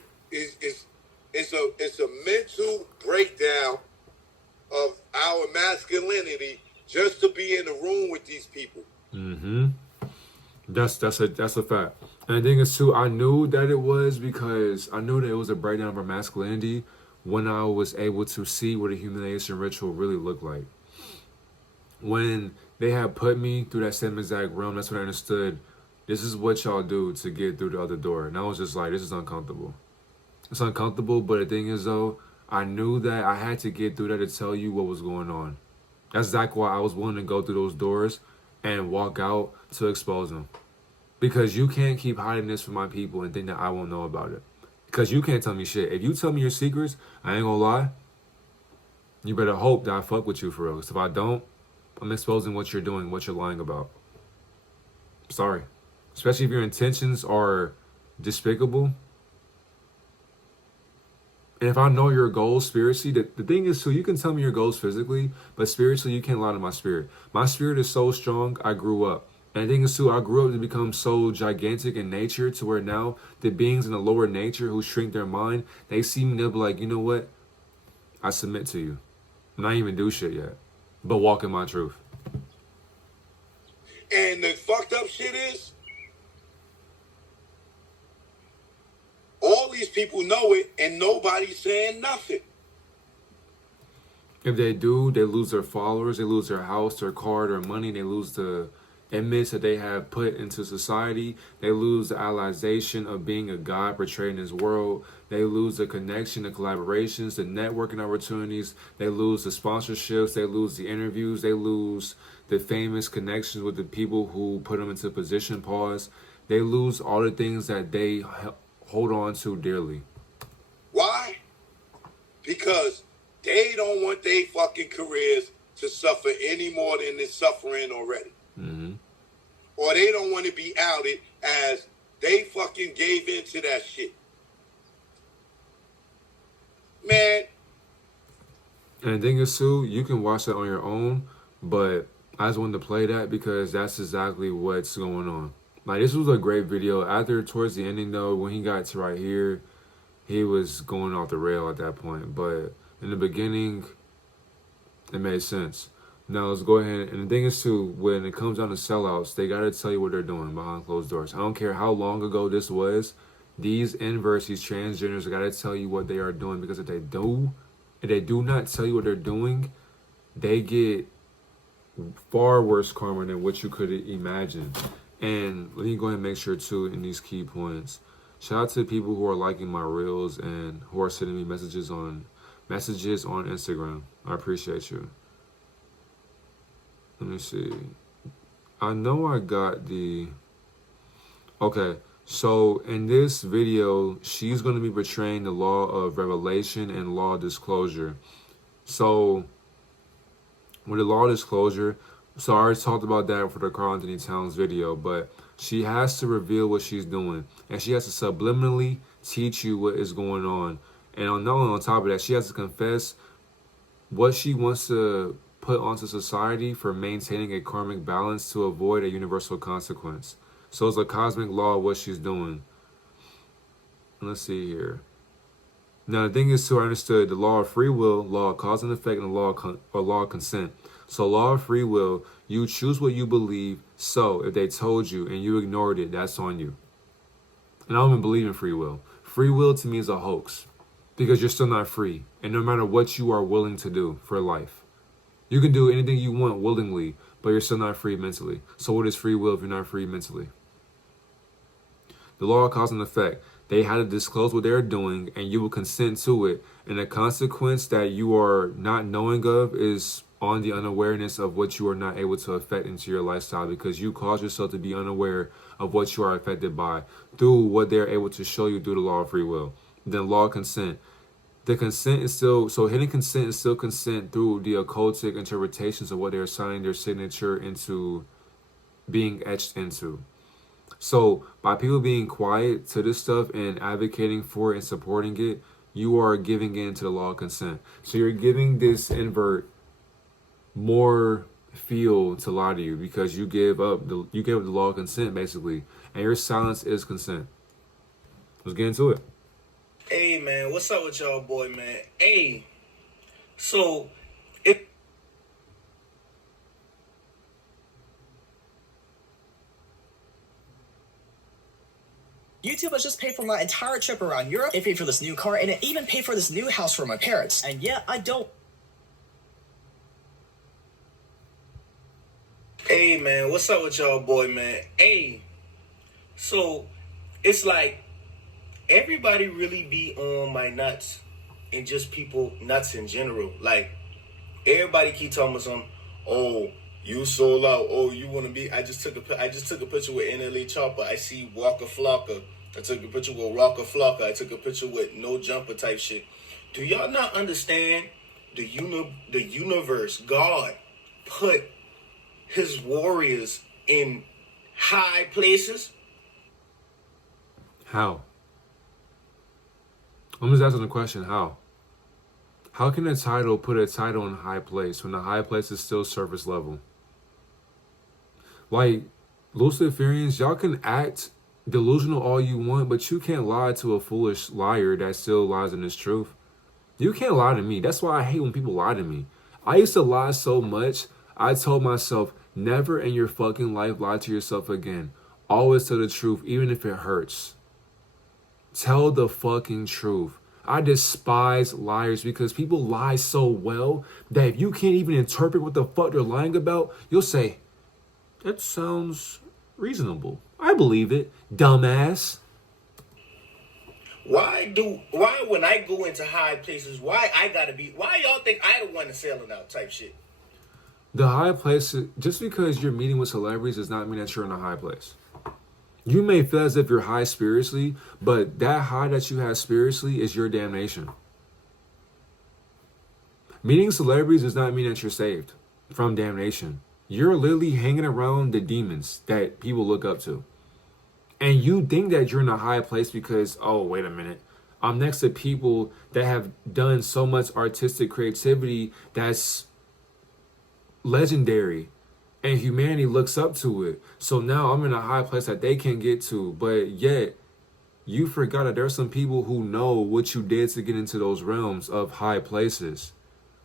it's a mental breakdown of our masculinity just to be in the room with these people. Mm-hmm. That's a fact. And the thing is too, I knew that it was because I knew that it was a breakdown of our masculinity when I was able to see what a humiliation ritual really looked like. When they had put me through that same exact realm, that's when I understood, this is what y'all do to get through the other door. And I was just like, this is uncomfortable. It's uncomfortable, but the thing is though, I knew that I had to get through that to tell you what was going on. That's exactly why I was willing to go through those doors and walk out to expose them. Because you can't keep hiding this from my people and think that I won't know about it. Because you can't tell me shit. If you tell me your secrets, I ain't gonna lie, you better hope that I fuck with you for real. Because if I don't, I'm exposing what you're doing, what you're lying about. Sorry. Especially if your intentions are despicable. And if I know your goals spiritually, the thing is, so you can tell me your goals physically, but spiritually, you can't lie to my spirit. My spirit is so strong, I grew up. And the thing is, too, I grew up to become so gigantic in nature to where now the beings in the lower nature who shrink their mind, they see me, they'll be like, you know what? I submit to you. And I ain't even do shit yet, but walk in my truth. And the fucked up shit is, all these people know it and nobody's saying nothing. If they do, they lose their followers, they lose their house, their car, their money, they lose the image that they have put into society. They lose the allyization of being a god portrayed in this world. They lose the connection, the collaborations, the networking opportunities. They lose the sponsorships. They lose the interviews. They lose the famous connections with the people who put them into position. Pause. They lose all the things that they hold on to dearly. Why? Because they don't want their fucking careers to suffer any more than they're suffering already. Mm-hmm. Or they don't want to be outed as they fucking gave into that shit. Man. And the thing is, Sue, you can watch that on your own, but I just wanted to play that because that's exactly what's going on. Like, this was a great video. After, towards the ending, though, when he got to right here, he was going off the rail at that point. But in the beginning, it made sense. Now, let's go ahead. And the thing is, too, when it comes down to sellouts, they got to tell you what they're doing behind closed doors. I don't care how long ago this was. These inverts, these transgenders, got to tell you what they are doing. Because if they do not tell you what they're doing, they get far worse karma than what you could imagine. And let me go ahead and make sure, too, in these key points. Shout out to the people who are liking my reels and who are sending me messages on Instagram. I appreciate you. Let me see. I know I got the... Okay, so in this video, she's going to be portraying the law of revelation and law of disclosure. So, with the law of disclosure, so I already talked about that for the Carl Anthony Towns video, but she has to reveal what she's doing. And she has to subliminally teach you what is going on. And on top of that, she has to confess what she wants to put onto society for maintaining a karmic balance to avoid a universal consequence. So it's a cosmic law of what she's doing. Let's see here. Now the thing is, so I understood the law of free will, law of cause and effect, and the law of consent. So law of free will, you choose what you believe. So if they told you and you ignored it, that's on you. And I don't even believe in free will. Free will to me is a hoax because you're still not free. And no matter what you are willing to do for life, You can do anything you want willingly, but you're still not free mentally. So what is free will if you're not free mentally? The law of cause and effect. They had to disclose what they're doing, and you will consent to it. And the consequence that you are not knowing of is on the unawareness of what you are not able to affect into your lifestyle, because you cause yourself to be unaware of what you are affected by through what they're able to show you through the law of free will. Then law of consent. The consent is still, so hidden consent is still consent through the occultic interpretations of what they're assigning their signature into being etched into. So by people being quiet to this stuff and advocating for it and supporting it, you are giving in to the law of consent. So you're giving this invert more fuel to lie to you, because you gave up the law of consent basically, and your silence is consent. Let's get into it. Hey man, what's up with y'all, boy, man? Hey, so if YouTube has just paid for my entire trip around Europe, it paid for this new car, and it even paid for this new house for my parents. And yeah, I don't... Hey man, what's up with y'all, boy, man? Hey, so it's like everybody really be on my nuts, and just people nuts in general. Like everybody keep telling me something. Oh, you sold out. Oh, you want to be? I just took a picture with NLE Chopper. I see Walker Flocka. I took a picture with Walker Flocka. I took a picture with No Jumper type shit. Do y'all not understand the universe? God put his warriors in high places. How? I'm just asking the question, how? How can a title put a title in a high place when the high place is still surface level? Like, Luciferians, y'all can act delusional all you want, but you can't lie to a foolish liar that still lies in his truth. You can't lie to me. That's why I hate when people lie to me. I used to lie so much, I told myself, never in your fucking life lie to yourself again. Always tell the truth, even if it hurts. Tell the fucking truth. I despise liars because people lie so well that if you can't even interpret what the fuck they're lying about, you'll say, that sounds reasonable. I believe it, dumbass. Why when I go into high places, why y'all think I the one that's selling out type shit? The high place, just because you're meeting with celebrities does not mean that you're in a high place. You may feel as if you're high spiritually, but that high that you have spiritually is your damnation. Meeting celebrities does not mean that you're saved from damnation. You're literally hanging around the demons that people look up to. And you think that you're in a high place because, oh, wait a minute, I'm next to people that have done so much artistic creativity that's legendary. And humanity looks up to it. So now I'm in a high place that they can't get to. But yet, you forgot that there are some people who know what you did to get into those realms of high places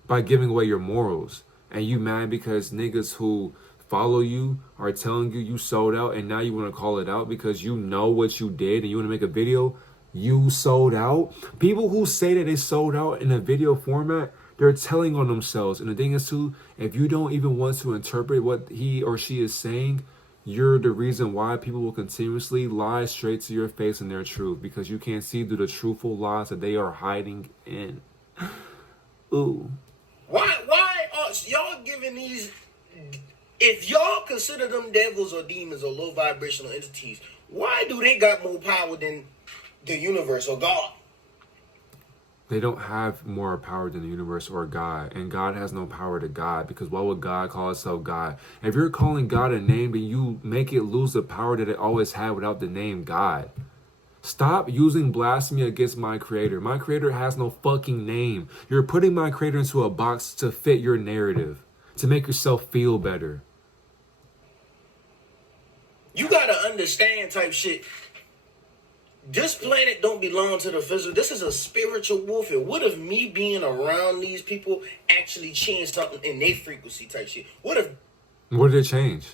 by giving away your morals. And you mad because niggas who follow you are telling you you sold out, and now you want to call it out because you know what you did and you want to make a video. You sold out. People who say that they sold out in a video format, they're telling on themselves. And the thing is too, if you don't even want to interpret what he or she is saying, you're the reason why people will continuously lie straight to your face in their truth, because you can't see through the truthful lies that they are hiding in. Ooh. Why are y'all giving these? If y'all consider them devils or demons or low vibrational entities, why do they got more power than the universe or God? They don't have more power than the universe or God. And God has no power to God, because why would God call itself God? If you're calling God a name, then you make it lose the power that it always had without the name God. Stop using blasphemy against my creator. My creator has no fucking name. You're putting my creator into a box to fit your narrative, to make yourself feel better. You gotta understand type shit. This planet don't belong to the physical. This is a spiritual warfare. What if me being around these people actually changed something in their frequency type shit? What did it change?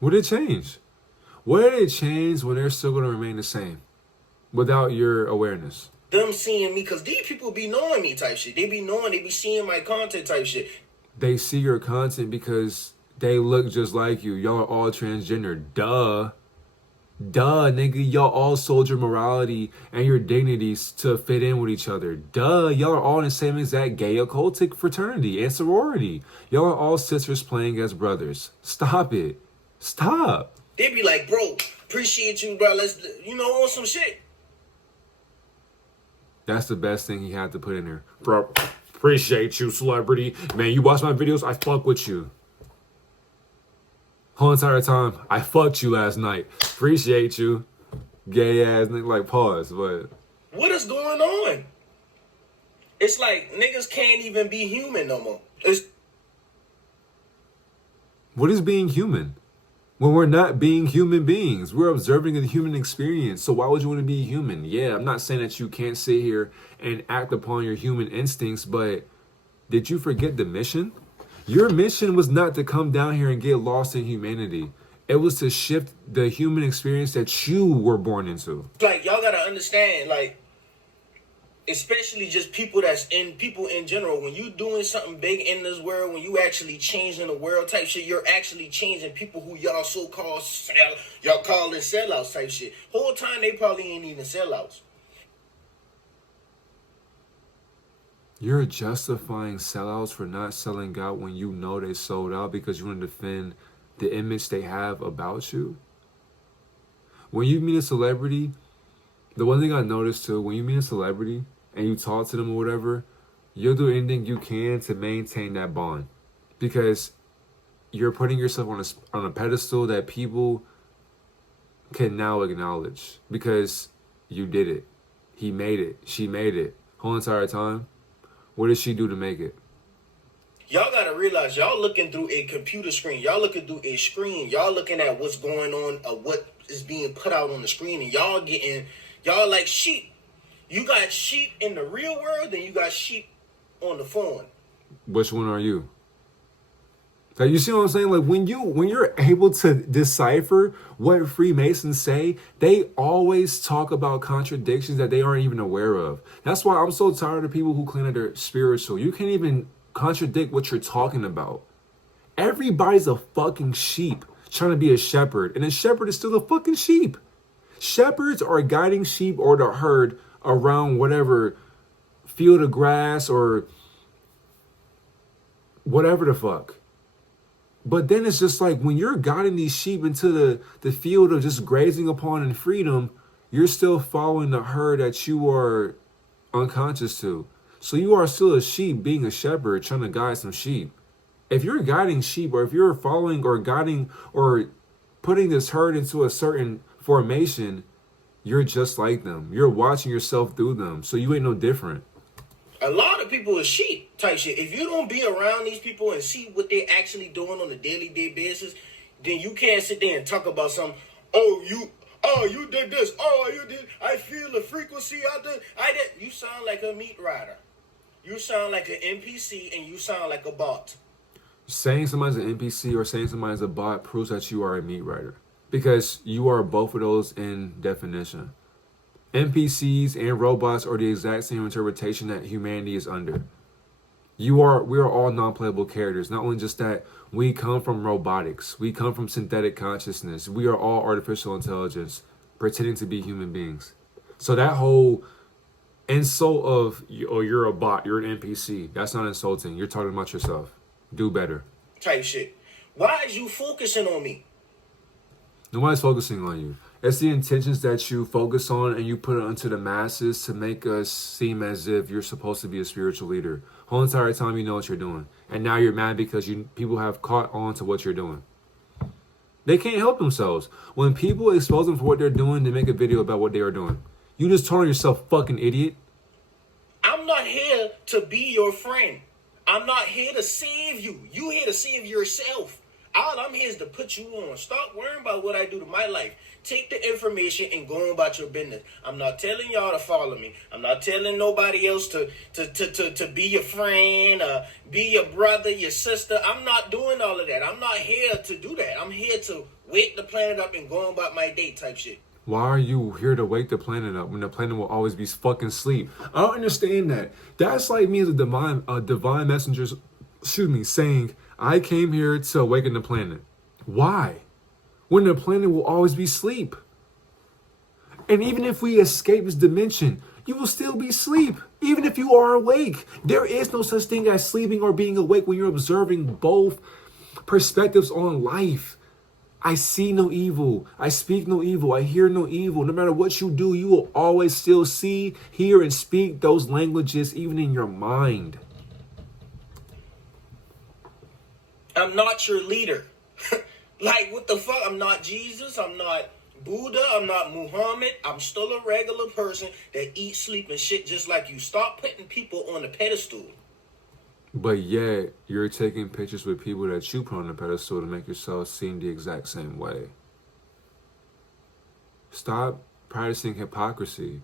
What did it change? What did it change when they're still going to remain the same without your awareness? Them seeing me, because these people be knowing me type shit. They be knowing, they be seeing my content type shit. they see your content because they look just like you. Y'all are all transgender. Duh. Duh, nigga. Y'all all sold your morality and your dignities to fit in with each other. Duh. Y'all are all in the same exact gay occultic fraternity and sorority. Y'all are all sisters playing as brothers. Stop it. Stop. They be like, bro, appreciate you, bro. Let's, on some shit. That's the best thing he had to put in there. Bro, appreciate you, celebrity. Man, you watch my videos, I fuck with you. Whole entire time, I fucked you last night. Appreciate you. Gay ass nigga, like, pause, but... What is going on? It's like niggas can't even be human no more. What is being human? When we're not being human beings, we're observing the human experience. So why would you want to be human? Yeah, I'm not saying that you can't sit here and act upon your human instincts, but did you forget the mission? Your mission was not to come down here and get lost in humanity. It was to shift the human experience that you were born into. Like, y'all gotta understand, like, especially just people in general, when you doing something big in this world, when you actually changing the world type shit, you're actually changing people who y'all so-called y'all calling sellouts type shit. Whole time they probably ain't even sellouts. You're justifying sellouts for not selling out when you know they sold out because you want to defend the image they have about you. When you meet a celebrity, the one thing I noticed too, when you meet a celebrity and you talk to them or whatever, you'll do anything you can to maintain that bond because you're putting yourself on a pedestal that people can now acknowledge because you did it. He made it. She made it. Whole entire time. What did she do to make it? Y'all gotta realize y'all looking through a computer screen. Y'all looking through a screen. Y'all looking at what's going on, what is being put out on the screen, and y'all like sheep. You got sheep in the real world, and you got sheep on the phone. Which one are you? Like, you see what I'm saying? Like when you're able to decipher what Freemasons say, they always talk about contradictions that they aren't even aware of. That's why I'm so tired of people who claim that they're spiritual. You can't even contradict what you're talking about. Everybody's a fucking sheep trying to be a shepherd, and a shepherd is still a fucking sheep. Shepherds are guiding sheep or the herd around whatever field of grass or whatever the fuck. But then it's just like when you're guiding these sheep into the field of just grazing upon in freedom, you're still following the herd that you are unconscious to. So you are still a sheep being a shepherd trying to guide some sheep. If you're guiding sheep or if you're following or guiding or putting this herd into a certain formation, you're just like them. You're watching yourself through them. So you ain't no different. A lot of people are sheep type shit. If you don't be around these people and see what they're actually doing on a daily basis, then you can't sit there and talk about something. You did this. You did. I feel the frequency. I did. You sound like a meat rider. You sound like an NPC and you sound like a bot. Saying somebody's an NPC or saying somebody's a bot proves that you are a meat rider because you are both of those in definition. NPCs and robots are the exact same interpretation that humanity is under. We are all non-playable characters. Not only just that, we come from robotics. We come from synthetic consciousness. We are all artificial intelligence pretending to be human beings. So that whole insult of, oh, you're a bot, you're an NPC, that's not insulting. You're talking about yourself. Do better. Type shit. Why is you focusing on me? Nobody's focusing on you. It's the intentions that you focus on and you put it onto the masses to make us seem as if you're supposed to be a spiritual leader. Whole entire time you know what you're doing. And now you're mad because people have caught on to what you're doing. They can't help themselves. When people expose them for what they're doing, they make a video about what they are doing. You just told yourself, fucking idiot. I'm not here to be your friend. I'm not here to save you. You here to save yourself. All I'm here is to put you on. Stop worrying about what I do to my life. Take the information and go about your business. I'm not telling y'all to follow me. I'm not telling nobody else to be your friend, be your brother, your sister. I'm not doing all of that. I'm not here to do that. I'm here to wake the planet up and go about my day type shit. Why are you here to wake the planet up when the planet will always be fucking sleep? I don't understand that. That's like me as a divine messenger's saying, I came here to awaken the planet. Why? When the planet will always be asleep. And even if we escape this dimension, you will still be asleep, even if you are awake. There is no such thing as sleeping or being awake when you're observing both perspectives on life. I see no evil. I speak no evil. I hear no evil. No matter what you do, you will always still see, hear, and speak those languages, even in your mind. I'm not your leader. Like, what the fuck? I'm not Jesus. I'm not Buddha. I'm not Muhammad. I'm still a regular person that eats, sleep, and shit just like you. Stop putting people on a pedestal. But yet, you're taking pictures with people that you put on the pedestal to make yourself seem the exact same way. Stop practicing hypocrisy.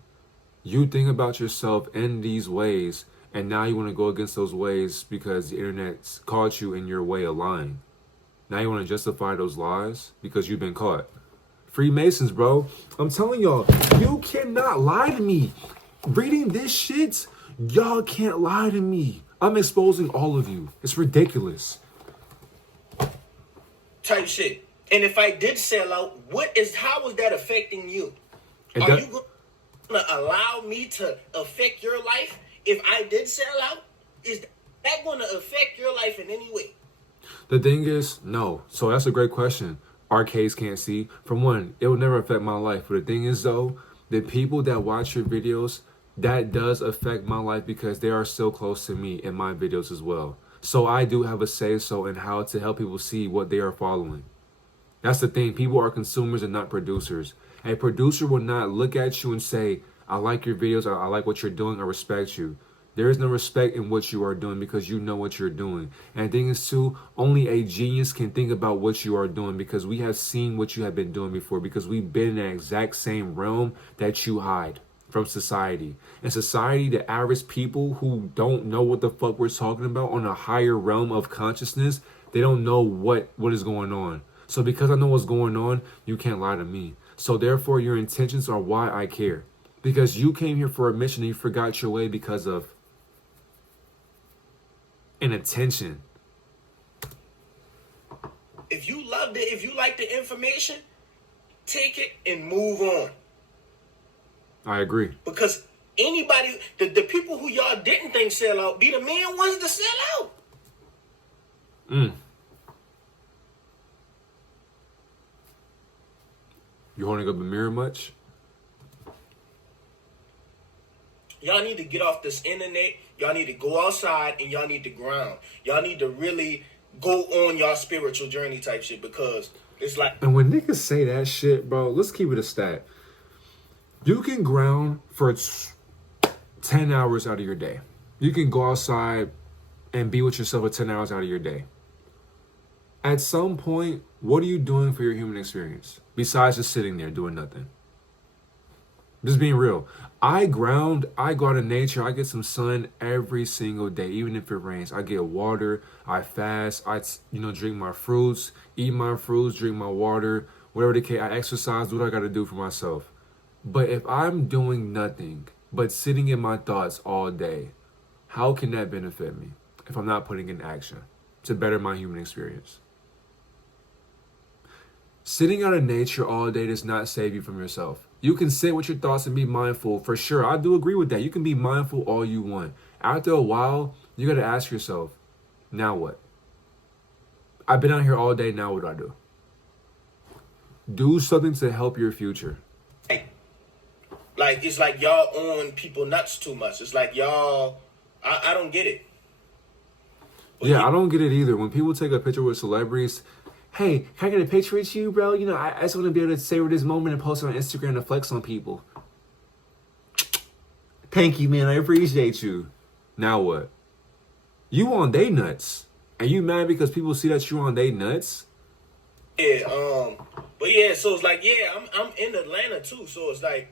You think about yourself in these ways, and now you want to go against those ways because the internet's caught you in your way of lying. Now you want to justify those lies because you've been caught. Freemasons, bro. I'm telling y'all, you cannot lie to me. Reading this shit, y'all can't lie to me. I'm exposing all of you. It's ridiculous. Type shit. And if I did sell out, how is that affecting you? Are you going to allow me to affect your life? If I did sell out, is that going to affect your life in any way? The thing is, no. So that's a great question. Arcazecantsee. For one, it will never affect my life. But the thing is, though, the people that watch your videos, that does affect my life because they are so close to me in my videos as well. So I do have a say-so in how to help people see what they are following. That's the thing. People are consumers and not producers. A producer will not look at you and say, I like your videos, I like what you're doing, I respect you. There is no respect in what you are doing because you know what you're doing. And the thing is, too, only a genius can think about what you are doing because we have seen what you have been doing before, because we've been in the exact same realm that you hide from society. In society, the average people who don't know what the fuck we're talking about on a higher realm of consciousness, they don't know what is going on. So because I know what's going on, you can't lie to me. So therefore, your intentions are why I care. Because you came here for a mission and you forgot your way because of an attention. If you loved it, if you like the information, take it and move on. I agree. Because anybody, the people who y'all didn't think sell out, be the main ones to sell out. You holding up a mirror much? Y'all need to get off this internet. Y'all need to go outside and y'all need to ground. Y'all need to really go on y'all spiritual journey type shit, because it's like... And when niggas say that shit, bro, let's keep it a stat. You can ground for 10 hours out of your day. You can go outside and be with yourself for 10 hours out of your day. At some point, what are you doing for your human experience? Besides just sitting there doing nothing. Just being real. I ground, I go out in nature, I get some sun every single day, even if it rains. I get water, I fast, I drink my fruits, eat my fruits, drink my water, whatever the case. I exercise, do what I got to do for myself. But if I'm doing nothing but sitting in my thoughts all day, how can that benefit me if I'm not putting in action to better my human experience? Sitting out in nature all day does not save you from yourself. You can sit with your thoughts and be mindful, for sure. I do agree with that. You can be mindful all you want. After a while, you got to ask yourself, now what? I've been out here all day, now what do I do? Do something to help your future. Like, it's like y'all on people nuts too much. It's like y'all, I don't get it. But yeah, I don't get it either. When people take a picture with celebrities, hey, can I get a picture with you, bro? I just want to be able to savor this moment and post it on Instagram to flex on people. Thank you, man. I appreciate you. Now what? You on they nuts. And you mad because people see that you on they nuts? Yeah, but yeah, so it's like, yeah, I'm in Atlanta too. So it's like,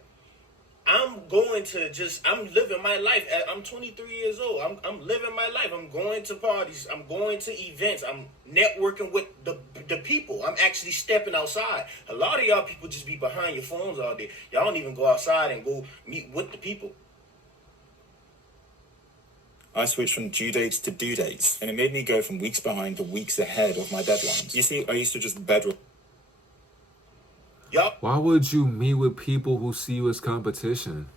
I'm living my life. I'm 23 years old. I'm living my life. I'm going to parties. I'm going to events. I'm networking with the people. I'm actually stepping outside. A lot of y'all people just be behind your phones all day. Y'all don't even go outside and go meet with the people. I switched from due dates to due dates, and it made me go from weeks behind to weeks ahead of my deadlines. You see, I used to just bedroll. Yup. Why would you meet with people who see you as competition?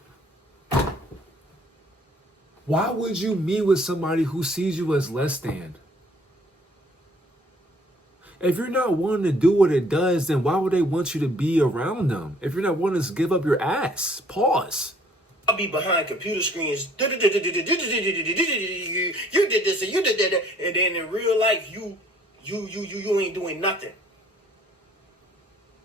Why would you meet with somebody who sees you as less than? If you're not wanting to do what it does, then why would they want you to be around them? If you're not wanting to give up your ass, pause. I'll be behind computer screens. You did this and you did that, and then in real life, you ain't doing nothing.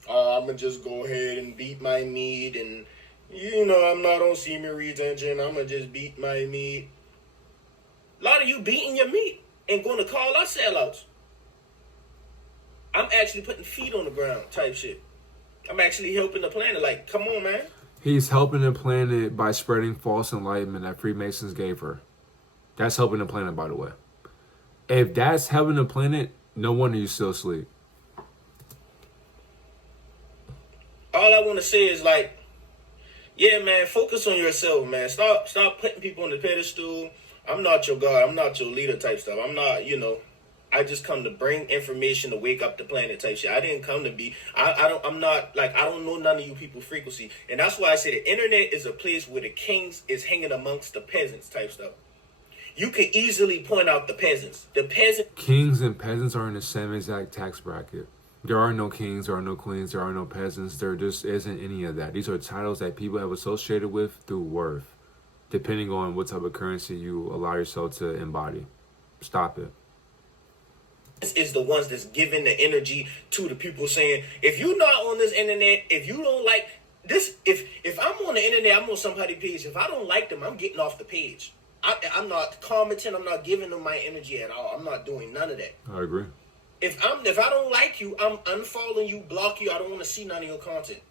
I'ma just go ahead and beat my meat, and I'm not on semen retention. I'ma just beat my meat. A lot of you beating your meat and going to call out sellouts. I'm actually putting feet on the ground type shit. I'm actually helping the planet. Like, come on, man. He's helping the planet by spreading false enlightenment that Freemasons gave her. That's helping the planet, by the way. If that's helping the planet, no wonder you still sleep. All I want to say is, like, yeah, man, focus on yourself, man. Stop putting people on the pedestal. I'm not your God. I'm not your leader type stuff. I'm not, I just come to bring information to wake up the planet type shit. I didn't come to be, I don't know none of you people frequency. And that's why I say the internet is a place where the kings is hanging amongst the peasants type stuff. You can easily point out the peasants. Kings and peasants are in the same exact tax bracket. There are no kings, there are no queens, there are no peasants. There just isn't any of that. These are titles that people have associated with through worth, depending on what type of currency you allow yourself to embody. Stop it. This is the ones that's giving the energy to the people saying, if you're not on this internet, if you don't like this, if I'm on the internet, I'm on somebody's page. If I don't like them, I'm getting off the page. I'm not commenting. I'm not giving them my energy at all. I'm not doing none of that. I agree. If I don't like you, I'm unfollowing you, block you. I don't want to see none of your content.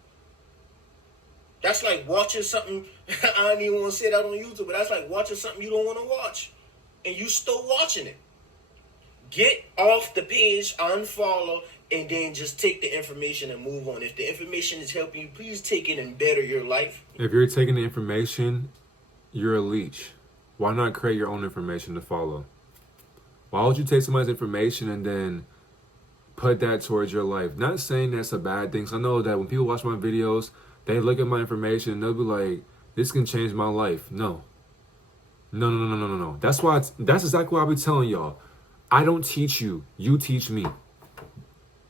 That's like watching something. I don't even want to say that on YouTube, but that's like watching something you don't want to watch, and you still watching it. Get off the page, unfollow, and then just take the information and move on. If the information is helping you, please take it and better your life. If you're taking the information, you're a leech. Why not create your own information to follow? Why would you take somebody's information and then put that towards your life? Not saying that's a bad thing. So I know that when people watch my videos, they look at my information and they'll be like, this can change my life. No. That's exactly why I be telling y'all. I don't teach you. You teach me.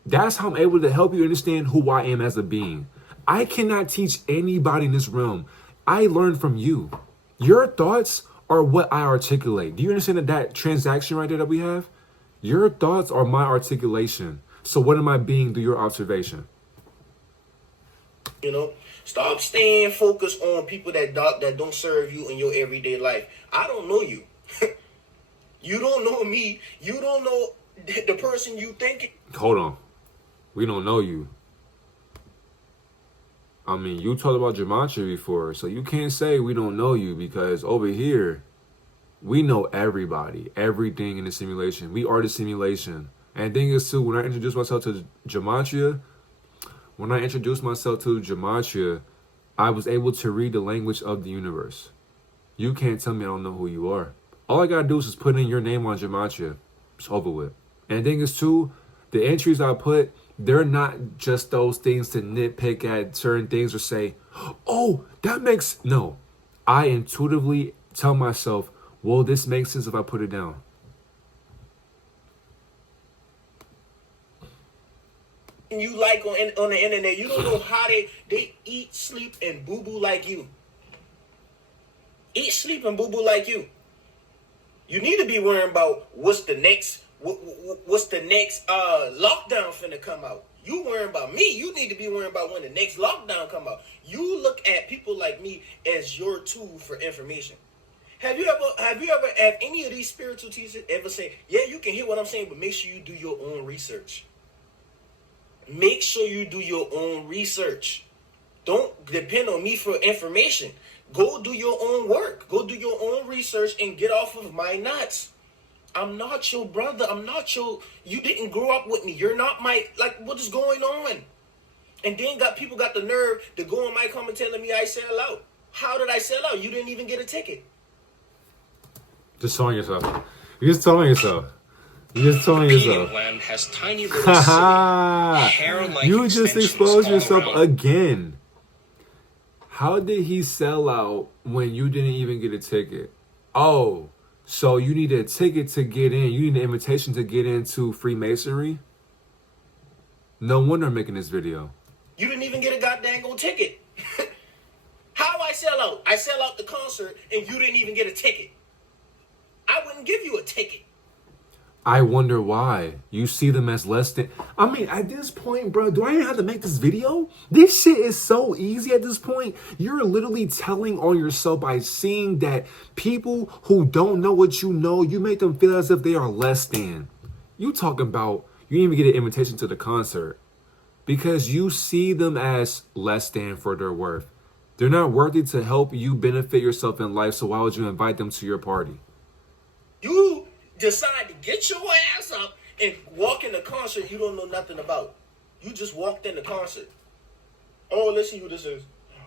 That's how I'm able to help you understand who I am as a being. I cannot teach anybody in this realm. I learn from you. Your thoughts are what I articulate. Do you understand that transaction right there that we have? Your thoughts are my articulation. So what am I being through your observation? Stop staying focused on people that don't serve you in your everyday life. I don't know you. You don't know me. You don't know the person you think. Hold on. We don't know you. I mean, you talked about gematria before, so you can't say we don't know you, because over here, we know everybody, everything in the simulation. We are the simulation. And the thing is, too, when I introduced myself to gematria, I was able to read the language of the universe. You can't tell me I don't know who you are. All I gotta do is just put in your name on gematria. It's over with. And the thing is, too, the entries I put, they're not just those things to nitpick at certain things or say, oh, that makes... No. I intuitively tell myself, well, this makes sense if I put it down. You like on the internet, you don't know how they eat, sleep, and boo-boo like you. Eat, sleep, and boo-boo like you. You need to be worrying about what's the next lockdown finna come out. You worrying about me. You need to be worrying about when the next lockdown come out. You look at people like me as your tool for information. Have you ever had any of these spiritual teachers ever say, yeah, you can hear what I'm saying, but make sure you do your own research. Make sure you do your own research. Don't depend on me for information. Go do your own work. Go do your own research and get off of my nuts. I'm not your brother. You didn't grow up with me. You're not what is going on? And then people got the nerve to go on my comment telling me I sell out. How did I sell out? You didn't even get a ticket. Just telling yourself. You're just telling yourself. You're just telling yourself. Gland has tiny little hair-like You just extensions exposed all yourself around. again. How did he sell out when you didn't even get a ticket? Oh, so you need a ticket to get in. You need an invitation to get into Freemasonry? No wonder I'm making this video. You didn't even get a goddamn gold ticket. How I sell out? I sell out the concert and you didn't even get a ticket. I wouldn't give you a ticket. I wonder why. You see them as less than... I mean, at this point, bro, do I even have to make this video? This shit is so easy at this point. You're literally telling on yourself by seeing that people who don't know what you know, you make them feel as if they are less than. You talking about you didn't even get an invitation to the concert because you see them as less than for their worth. They're not worthy to help you benefit yourself in life, so why would you invite them to your party? You decide to get your ass up and walk in the concert you don't know nothing about. You just walked in the concert. Oh, listen who this is.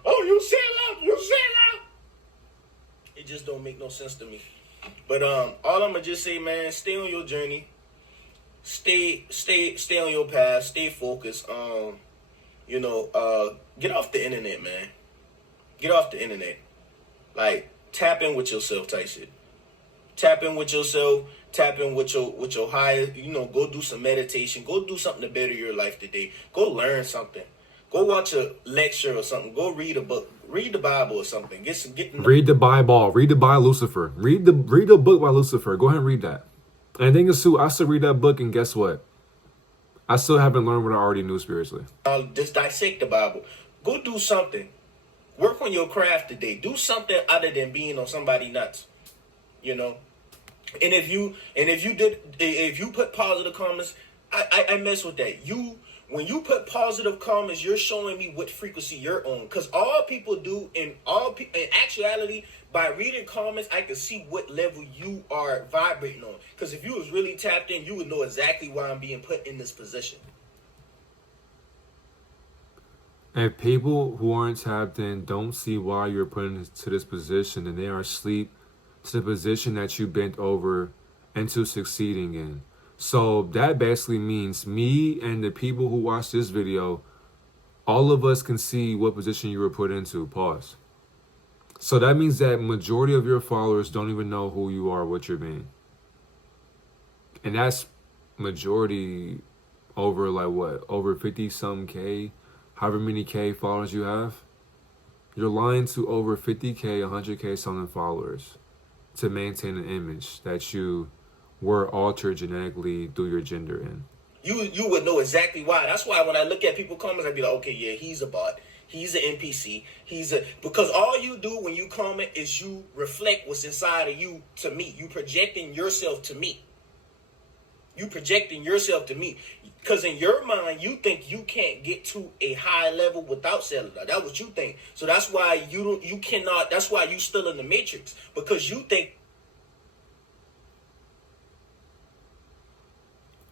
Oh, you sell out. You sell out. It just don't make no sense to me. But all I'm gonna just say, man, stay on your journey. Stay on your path. Stay focused. Get off the internet, man. Get off the internet. Like, tap in with yourself type shit. Tap in with yourself. Tap in with your higher, go do some meditation. Go do something to better your life today. Go learn something. Go watch a lecture or something. Go read a book. Read the Bible or something. Read the Bible. Read the by Lucifer. Read the book by Lucifer. Go ahead and read that. And I think I still read that book, and guess what? I still haven't learned what I already knew spiritually. Just dissect the Bible. Go do something. Work on your craft today. Do something other than being on somebody nuts. And if you put positive comments, I mess with that. When you put positive comments, you're showing me what frequency you're on. Because all people do in actuality, by reading comments, I can see what level you are vibrating on. Because if you was really tapped in, you would know exactly why I'm being put in this position. If people who aren't tapped in don't see why you're put into this position, then they are asleep to the position that you bent over into succeeding in. So that basically means me and the people who watch this video, all of us can see what position you were put into. Pause. So that means that majority of your followers don't even know who you are, what you're being. And that's majority over over 50-some K, however many K followers you have. You're lying to over 50K, 100K something followers to maintain an image that you were altered genetically through your gender in. You would know exactly why. That's why when I look at people's comments, I'd be like, okay, yeah, he's a bot. He's an NPC. Because all you do when you comment is you reflect what's inside of you to me. You projecting yourself to me. Because in your mind, you think you can't get to a high level without cellular. That's what you think. So that's why you cannot. That's why you still in the matrix, because you think.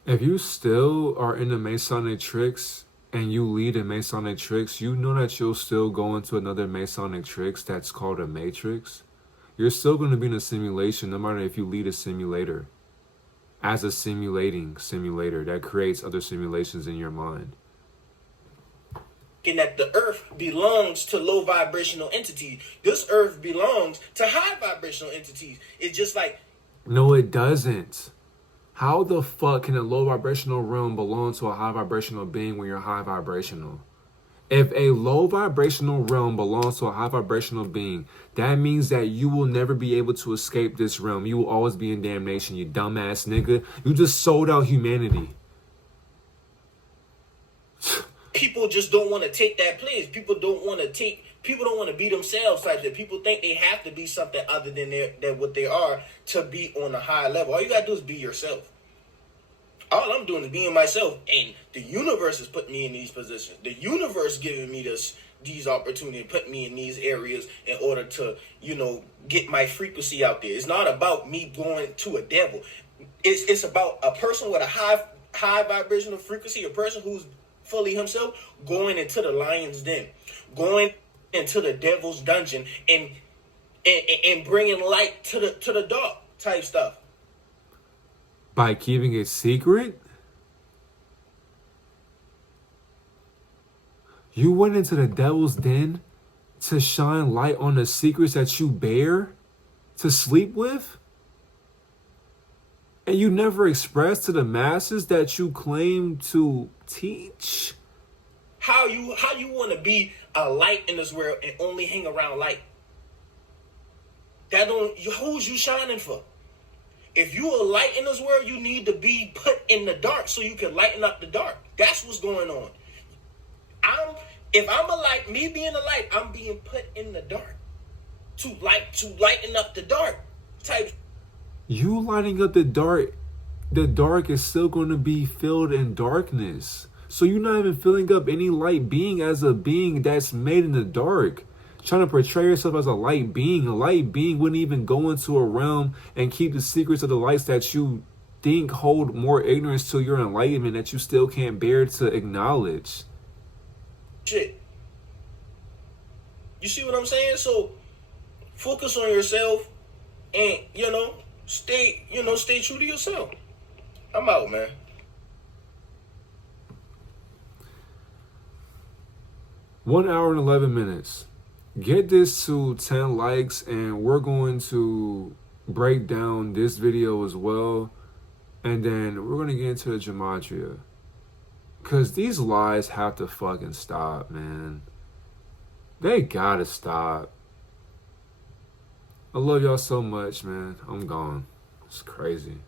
If you still are in the Masonic tricks and you lead in Masonic tricks, you know that you'll still go into another Masonic tricks that's called a matrix. You're still going to be in a simulation no matter if you lead a simulator. As a simulator that creates other simulations in your mind. And that the earth belongs to low vibrational entities. This earth belongs to high vibrational entities. It's just like... No, it doesn't. How the fuck can a low vibrational realm belong to a high vibrational being when you're high vibrational? If a low vibrational realm belongs to a high vibrational being, that means that you will never be able to escape this realm. You will always be in damnation, you dumbass nigga. You just sold out humanity. People just don't want to take that place. People don't want to be themselves like that. People think they have to be something other than what they are to be on a high level. All you gotta do is be yourself. All I'm doing is being myself, and the universe is putting me in these positions. The universe giving me these opportunities, putting me in these areas in order to, get my frequency out there. It's not about me going to a devil. It's about a person with a high vibrational frequency, a person who's fully himself, going into the lion's den, going into the devil's dungeon, and bringing light to the dark. type stuff. By keeping it secret? You went into the devil's den to shine light on the secrets that you bear to sleep with? And you never expressed to the masses that you claim to teach? How you want to be a light in this world and only hang around light? Who's you shining for? If you a light in this world, you need to be put in the dark so you can lighten up the dark. That's what's going on. If I'm a light, me being a light, I'm being put in the dark to lighten up the dark type. You lighting up the dark is still going to be filled in darkness. So you're not even filling up any light being as a being that's made in the dark. Trying to portray yourself as a light being. A light being wouldn't even go into a realm and keep the secrets of the lights that you think hold more ignorance to your enlightenment that you still can't bear to acknowledge. Shit. You see what I'm saying? So focus on yourself and, stay true to yourself. I'm out, man. One hour and 11 minutes. Get this to 10 likes and we're going to break down this video as well. And then we're going to get into the gematria. Because these lies have to fucking stop, man. They gotta stop. I love y'all so much, man. I'm gone. It's crazy.